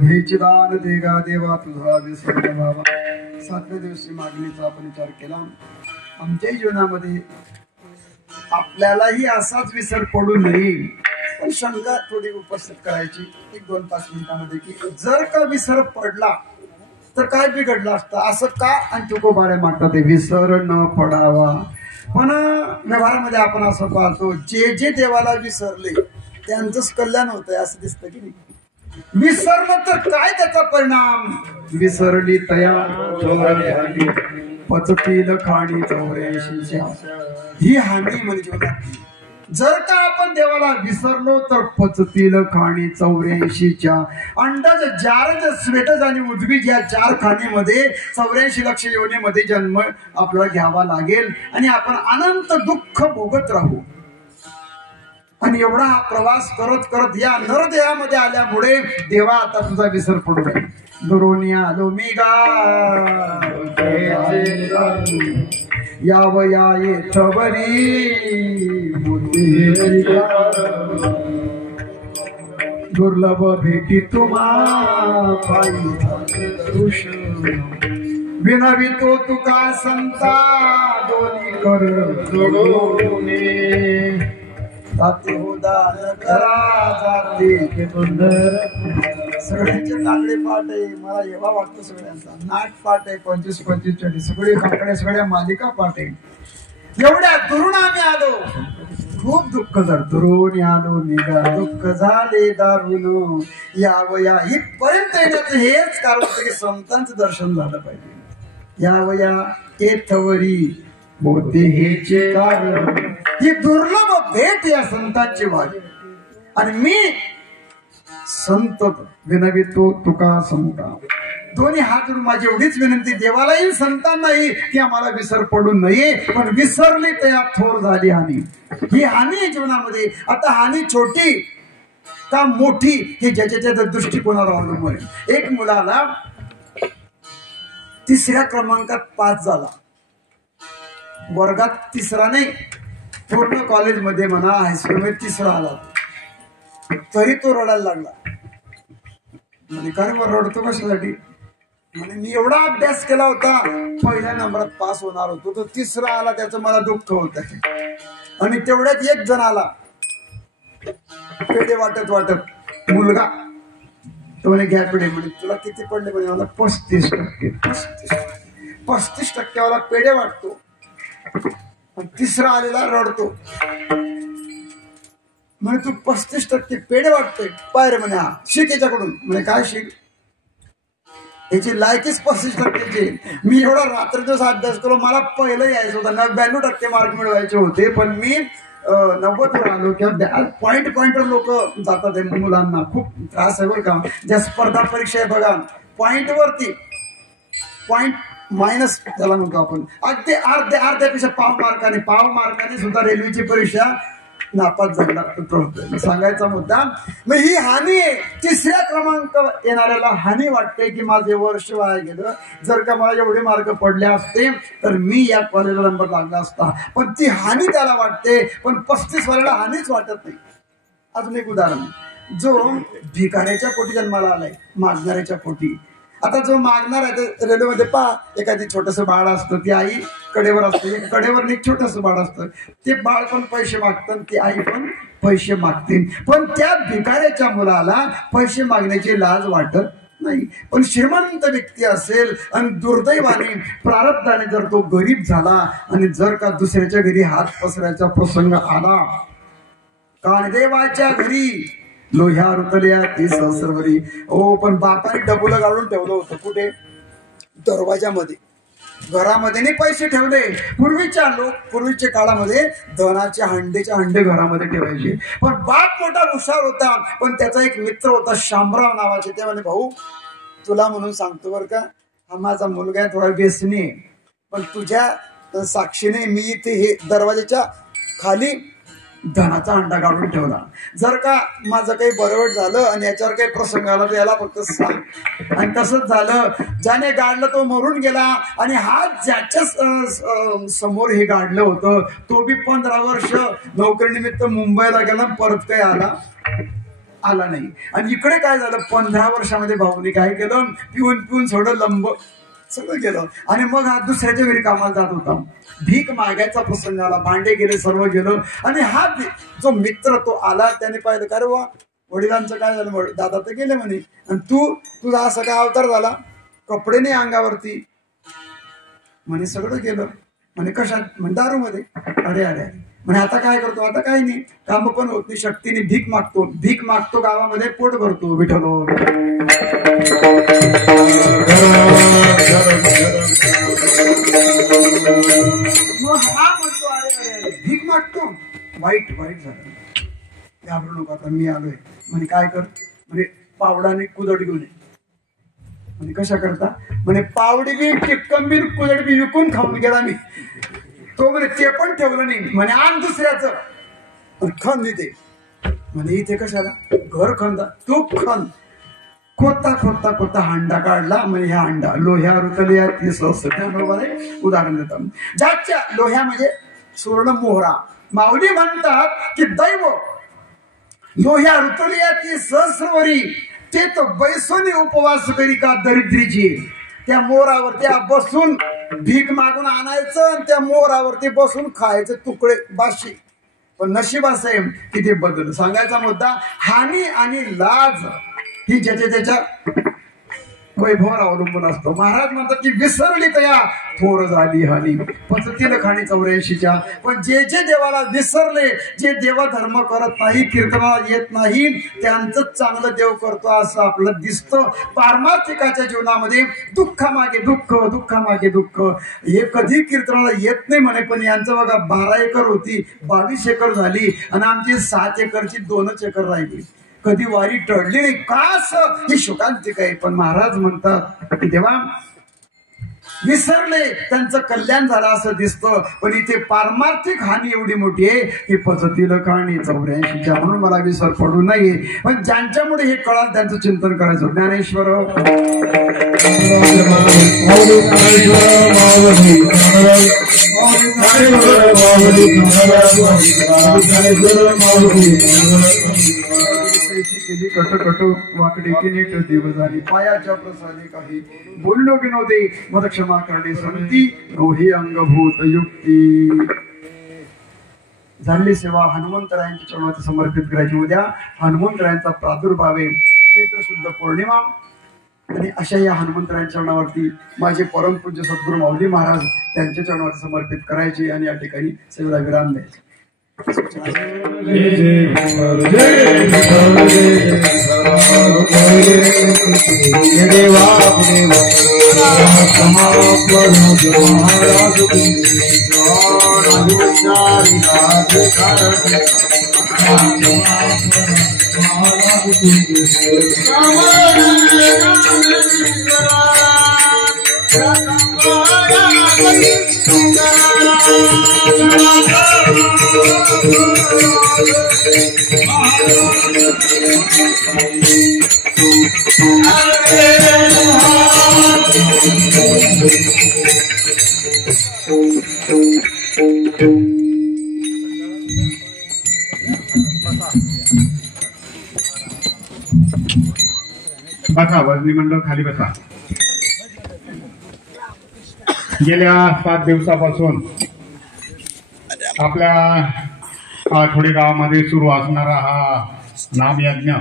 हे चिदान देगा देवा तुझा विसर व्हावा. 7व्या दिवशी मागणीचा आपण विचार केला. आमच्याही जीवनामध्ये आपल्यालाही असाच विसर पडू नये, पण शंका थोडी उपस्थित करायची 1-2-5 मिनिटांमध्ये की जर का विसर पडला तर काय बिघडलं असतं, असं का आणि तुकोबारे मागतात ते विसर न पडावा. पण व्यवहारामध्ये आपण असं पाहतो जे जे देवाला विसरले त्यांचंच कल्याण होतंय असं दिसतं की नाही. विसरलं तर काय त्याचा परिणाम, विसरली तया पचतील खाणी 84 ही हानी म्हणजे. जर का आपण देवाला विसरलो तर पचतील खाणी 84च्या अंडज जारज स्वेटज आणि उद्भिज या 4 खाणीमध्ये 84 लक्ष योनीमध्ये जन्म आपल्याला घ्यावा लागेल आणि आपण अनंत दुःख भोगत राहू. आणि एवढा हा प्रवास करत करत या नरदेहामध्ये आल्यामुळे देवा आता तुझा विसर पडू नये. दुरोनी आलो मी गा यावया येथवरी दुर्लभ भेटी तुम्हा विनवितो तुका संता दोन्ही कर जोडोने जाते हो दान करा जाते सुंदर. सगळ्यांचे काकडे पाठ आहे, मला एवढा वाटतो सगळ्यांचा नाट पाठ आहे 25-25 40 सगळे काकडे सगळ्या मालिका पाठ आहे. एवढ्या दुरून आम्ही आलो खूप दुःख झालं. दुरून आलो निघा दुःख झाले दारुण यावया इथपर्यंत येण्याचं हेच कारण होतं की संतांचं दर्शन झालं पाहिजे. यावया येथवरी होते हेचे कारण. ही दुर्लभ भेट या संतांची व्हावी. आणि मी संत विनवितो तुका संता. दोन्ही हात जोडून माझी एवढीच विनंती देवालाही संतांनाही की आम्हाला विसर पडू नये. पण विसरली त्या थोर झाली हानी. ही हानी जीवनामध्ये. आता हानी छोटी का मोठी हे ज्याच्या दृष्टिकोनावर अवलंबून आहे. एक मुलाला 3ऱ्या क्रमांकात पास झाला. वर्गात 3रा नाही, पूर्ण कॉलेजमध्ये म्हणा हायस्कूलमध्ये 3रा आला. तरी तो रडायला लागला. म्हणजे काय रडतो कशासाठी? म्हणजे मी एवढा अभ्यास केला होता, पहिल्या नंबरात पास होणार होतो, तो 3रा आला, त्याचं मला दुःख होत. आणि तेवढ्यात एक जण आला पेढे वाटत वाटत, मुलगा. तो म्हणे घ्या पेढे. म्हणे तुला किती पडले? म्हणे मला 35%. 35% वाला पेढे वाटतो. 3रा आलेला रडतो. म्हणे तू 35% पेढे वाटतोय पाय म्हणे. हा शिक याच्याकडून. म्हणे काय शिक? याची लायकीच 35%ची. मी एवढा रात्र दिवस अभ्यास करू, मला पहिलं यायचं होतं, 99% मार्क मिळवायचे होते, पण मी 90वर आलो. किंवा पॉइंट लोक जातात. मुलांना खूप त्रास आहे बरं का. ज्या स्पर्धा परीक्षा आहे बघा, पॉइंटवरती पॉइंट मायनस त्याला म्हणतो आपण. अगदी अर्ध्यापेक्षा पाव मार्काने सुद्धा रेल्वेची परीक्षा नापास झाला. सांगायचा मुद्दा मग ही हानी आहे. 3ऱ्या क्रमांक येणाऱ्याला हानी वाटते की माझे वर्ष वाया गेलं. जर का मला एवढे मार्क पडले असते तर मी या कॉलेजला नंबर लागला असता. पण ती हानी त्याला वाटते. पण 35 वाल्याला हानीच वाटत नाही. अजून एक उदाहरण. जो भिकाऱ्याच्या पोटी जन्माला आलाय, मागणाऱ्याच्या पोटी. आता जो मागणार आहे ते रेल्वेमध्ये पहा, एखादी छोटस बाळ असतं, ती आई कडेवर असते, कडेवर एक छोटस बाळ असतं. ते बाळ पण पैसे मागतं, ती आई पण पैसे मागते. पण त्या भिकाऱ्याच्या मुलाला पैसे मागण्याची लाज वाटत नाही. पण श्रीमंत व्यक्ती असेल आणि दुर्दैवाने प्रारब्धाने जर तो गरीब झाला आणि जर का दुसऱ्याच्या घरी हात पसरायचा प्रसंग आला, कानदेवाच्या घरी लोह्या रुतल्या ती सहस्रवरी. हो, पण बापाने डबुलं गाळून ठेवलं होतं. कुठे? दरवाजामध्ये. घरामध्ये नाही पैसे ठेवले. पूर्वीच्या काळामध्ये धनाचे हंडे घरामध्ये ठेवायचे. पण बाप मोठा हुशार होता. पण त्याचा एक मित्र होता शामराव नावाचे. ते म्हणे भाऊ तुला म्हणून सांगतो बरं का, हा माझा मुलगा आहे, थोडा व्यसनी आहे, पण तुझ्या साक्षीने मी इथे हे दरवाजाच्या खाली धनाचा अंडा काढून ठेवला. जर का माझं काही बरोबर झालं आणि याच्यावर काही प्रसंग आला तर याला फक्त सांग. आणि तसंच झालं. ज्याने गाडलं तो मरून गेला. आणि हा ज्याच्या समोर हे गाडलं होतं तो बी 15 वर्ष नोकरीनिमित्त मुंबईला गेला, परत काही आला नाही. आणि इकडे काय झालं, 15 वर्षामध्ये भाऊने काय केलं, पिऊन थोडं लंब सगळं केलं. आणि मग हा दुसऱ्याच्या घरी कामाला जात होता. भीक मागायचा प्रसंग आला, भांडे गेले, सर्व गेलं. आणि हा जो मित्र तो आला, त्याने पाहिलं का रे वा वडिलांचं काय झालं, दादा तर गेले म्हणे, आणि तुझा असा काय अवतार झाला, कपडे नाही अंगावरती. म्हणे सगळं केलं. म्हणे कशात? म्हणे दारूमध्ये. अरे म्हणे आता काय करतो? आता काही नाही, काम पण होत नाही, शक्तीने भीक मागतो गावामध्ये, पोट भरतो. विठलो मग हा म्हणतो अरे भीक मागतो. वाईट झालं, घाबरू नको, आता मी आलोय. म्हणे काय कर? म्हणजे पावडाने कुदड घेऊन ये. म्हणजे कशा करता? म्हणे पावडी बी टिपकम बी कुदड बी विकून खाऊन गेला मी. तो म्हणे ते पण ठेवलं नाही. म्हणे आण दुसऱ्याचं खण इथे. म्हणे इथे कशाला? घर खंदा. तू खण. खोदता हांडा काढला. म्हणजे ह्या हांडा लोह्या रुतल्या ती सहस्र. उदाहरण देतात. ज्याच्या लोह्या म्हणजे सुवर्ण मोहरा. माऊली म्हणतात की दैव लोह्या रुतल्या ती सहस्रवरी, ते तो बैसोनी उपवास करी का दरिद्रीची. त्या मोरावरती बसून भीक मागून आणायचं आणि त्या मोरावरती बसून खायचं तुकडे बाशी. पण नशीब असं आहे की ते बदल. सांगायचा मुद्दा, हानी आणि लाज ही ज्याच्या वैभवावर अवलंबून असतो. महाराज म्हणतात की विसरली तया थोर झाली हानी 35 खाणी 84च्या. पण जे जे देवाला विसरले, जे देवा धर्म करत नाही, कीर्तनाला येत नाही, त्यांचं चांगलं देव करतो असं आपलं दिसतं. पारमार्थिकाच्या जीवनामध्ये दुःखामागे दुःख, दुःखामागे दुःख. हे कधी कीर्तनाला येत नाही म्हणे, पण यांचं बघा 12 एकर होती 22 एकर झाली आणि आमची 7 एकरची 2च एकर राहिली. कधी वारी टळली नाही का असं ही शोकांतिक आहे. पण महाराज म्हणतात की देवा विसरले त्यांचं कल्याण झालं असं दिसतं, पण इथे पारमार्थिक हानी एवढी मोठी आहे की 35 आणि 84च्या. म्हणून मला विसर पडू नये. पण ज्यांच्यामुळे हे कळाल त्यांचं चिंतन करायचं. ज्ञानेश्वर केली कट वाकडे केली देव झाली पायाच्या प्रसादी काही बोललो की नव्हते मद क्षमा करणे संती रोही अंगभूत युक्ती. झाली सेवा हनुमंतरायांच्या चरणात समर्पित करायची. उद्या हनुमंतरायांचा प्रादुर्भाव आहे, चैत्र शुद्ध पौर्णिमा. आणि अशा या हनुमंतरायांच्या चरणावरती माझे परमपूज्य सद्गुरू माऊली महाराज त्यांच्या चरणावरती समर्पित करायचे आणि या ठिकाणी सेवेला विराम द्यायचे. बसा, वजनी मंडळ खाली बसा. गेल्या 7 दिवसापासून आपल्या आठवडे गावामध्ये सुरू असणारा हा नामयज्ञ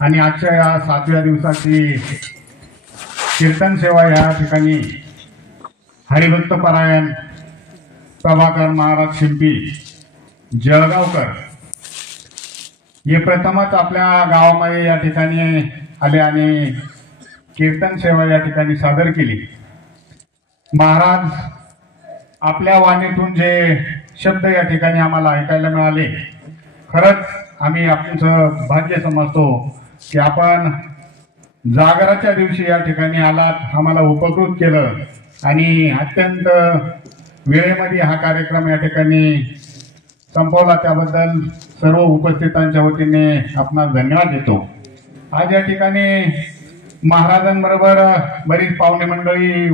आणि आजच्या या 7व्या दिवसाची कीर्तन सेवा या ठिकाणी हरिभक्त परायण प्रभाकर महाराज शिंपी जळगावकर हे प्रथमच आपल्या गावामध्ये या ठिकाणी आले आणि कीर्तन सेवा या ठिकाणी सादर केली. महाराज आपल्या वाणीतून जे शब्द या ठिकाणी आम्हाला ऐकायला मिळाले, खरंच आम्ही आपलं भाग्य समजतो की आपण जागराच्या दिवशी या ठिकाणी आलात, आम्हाला उपकृत केलं आणि अत्यंत वेळेमध्ये हा कार्यक्रम या ठिकाणी संपवला. त्याबद्दल सर्व उपस्थितांच्या वतीने आपणास धन्यवाद देतो. आज या ठिकाणी महाराजांबरोबर बरीच पाहुणे मंडळी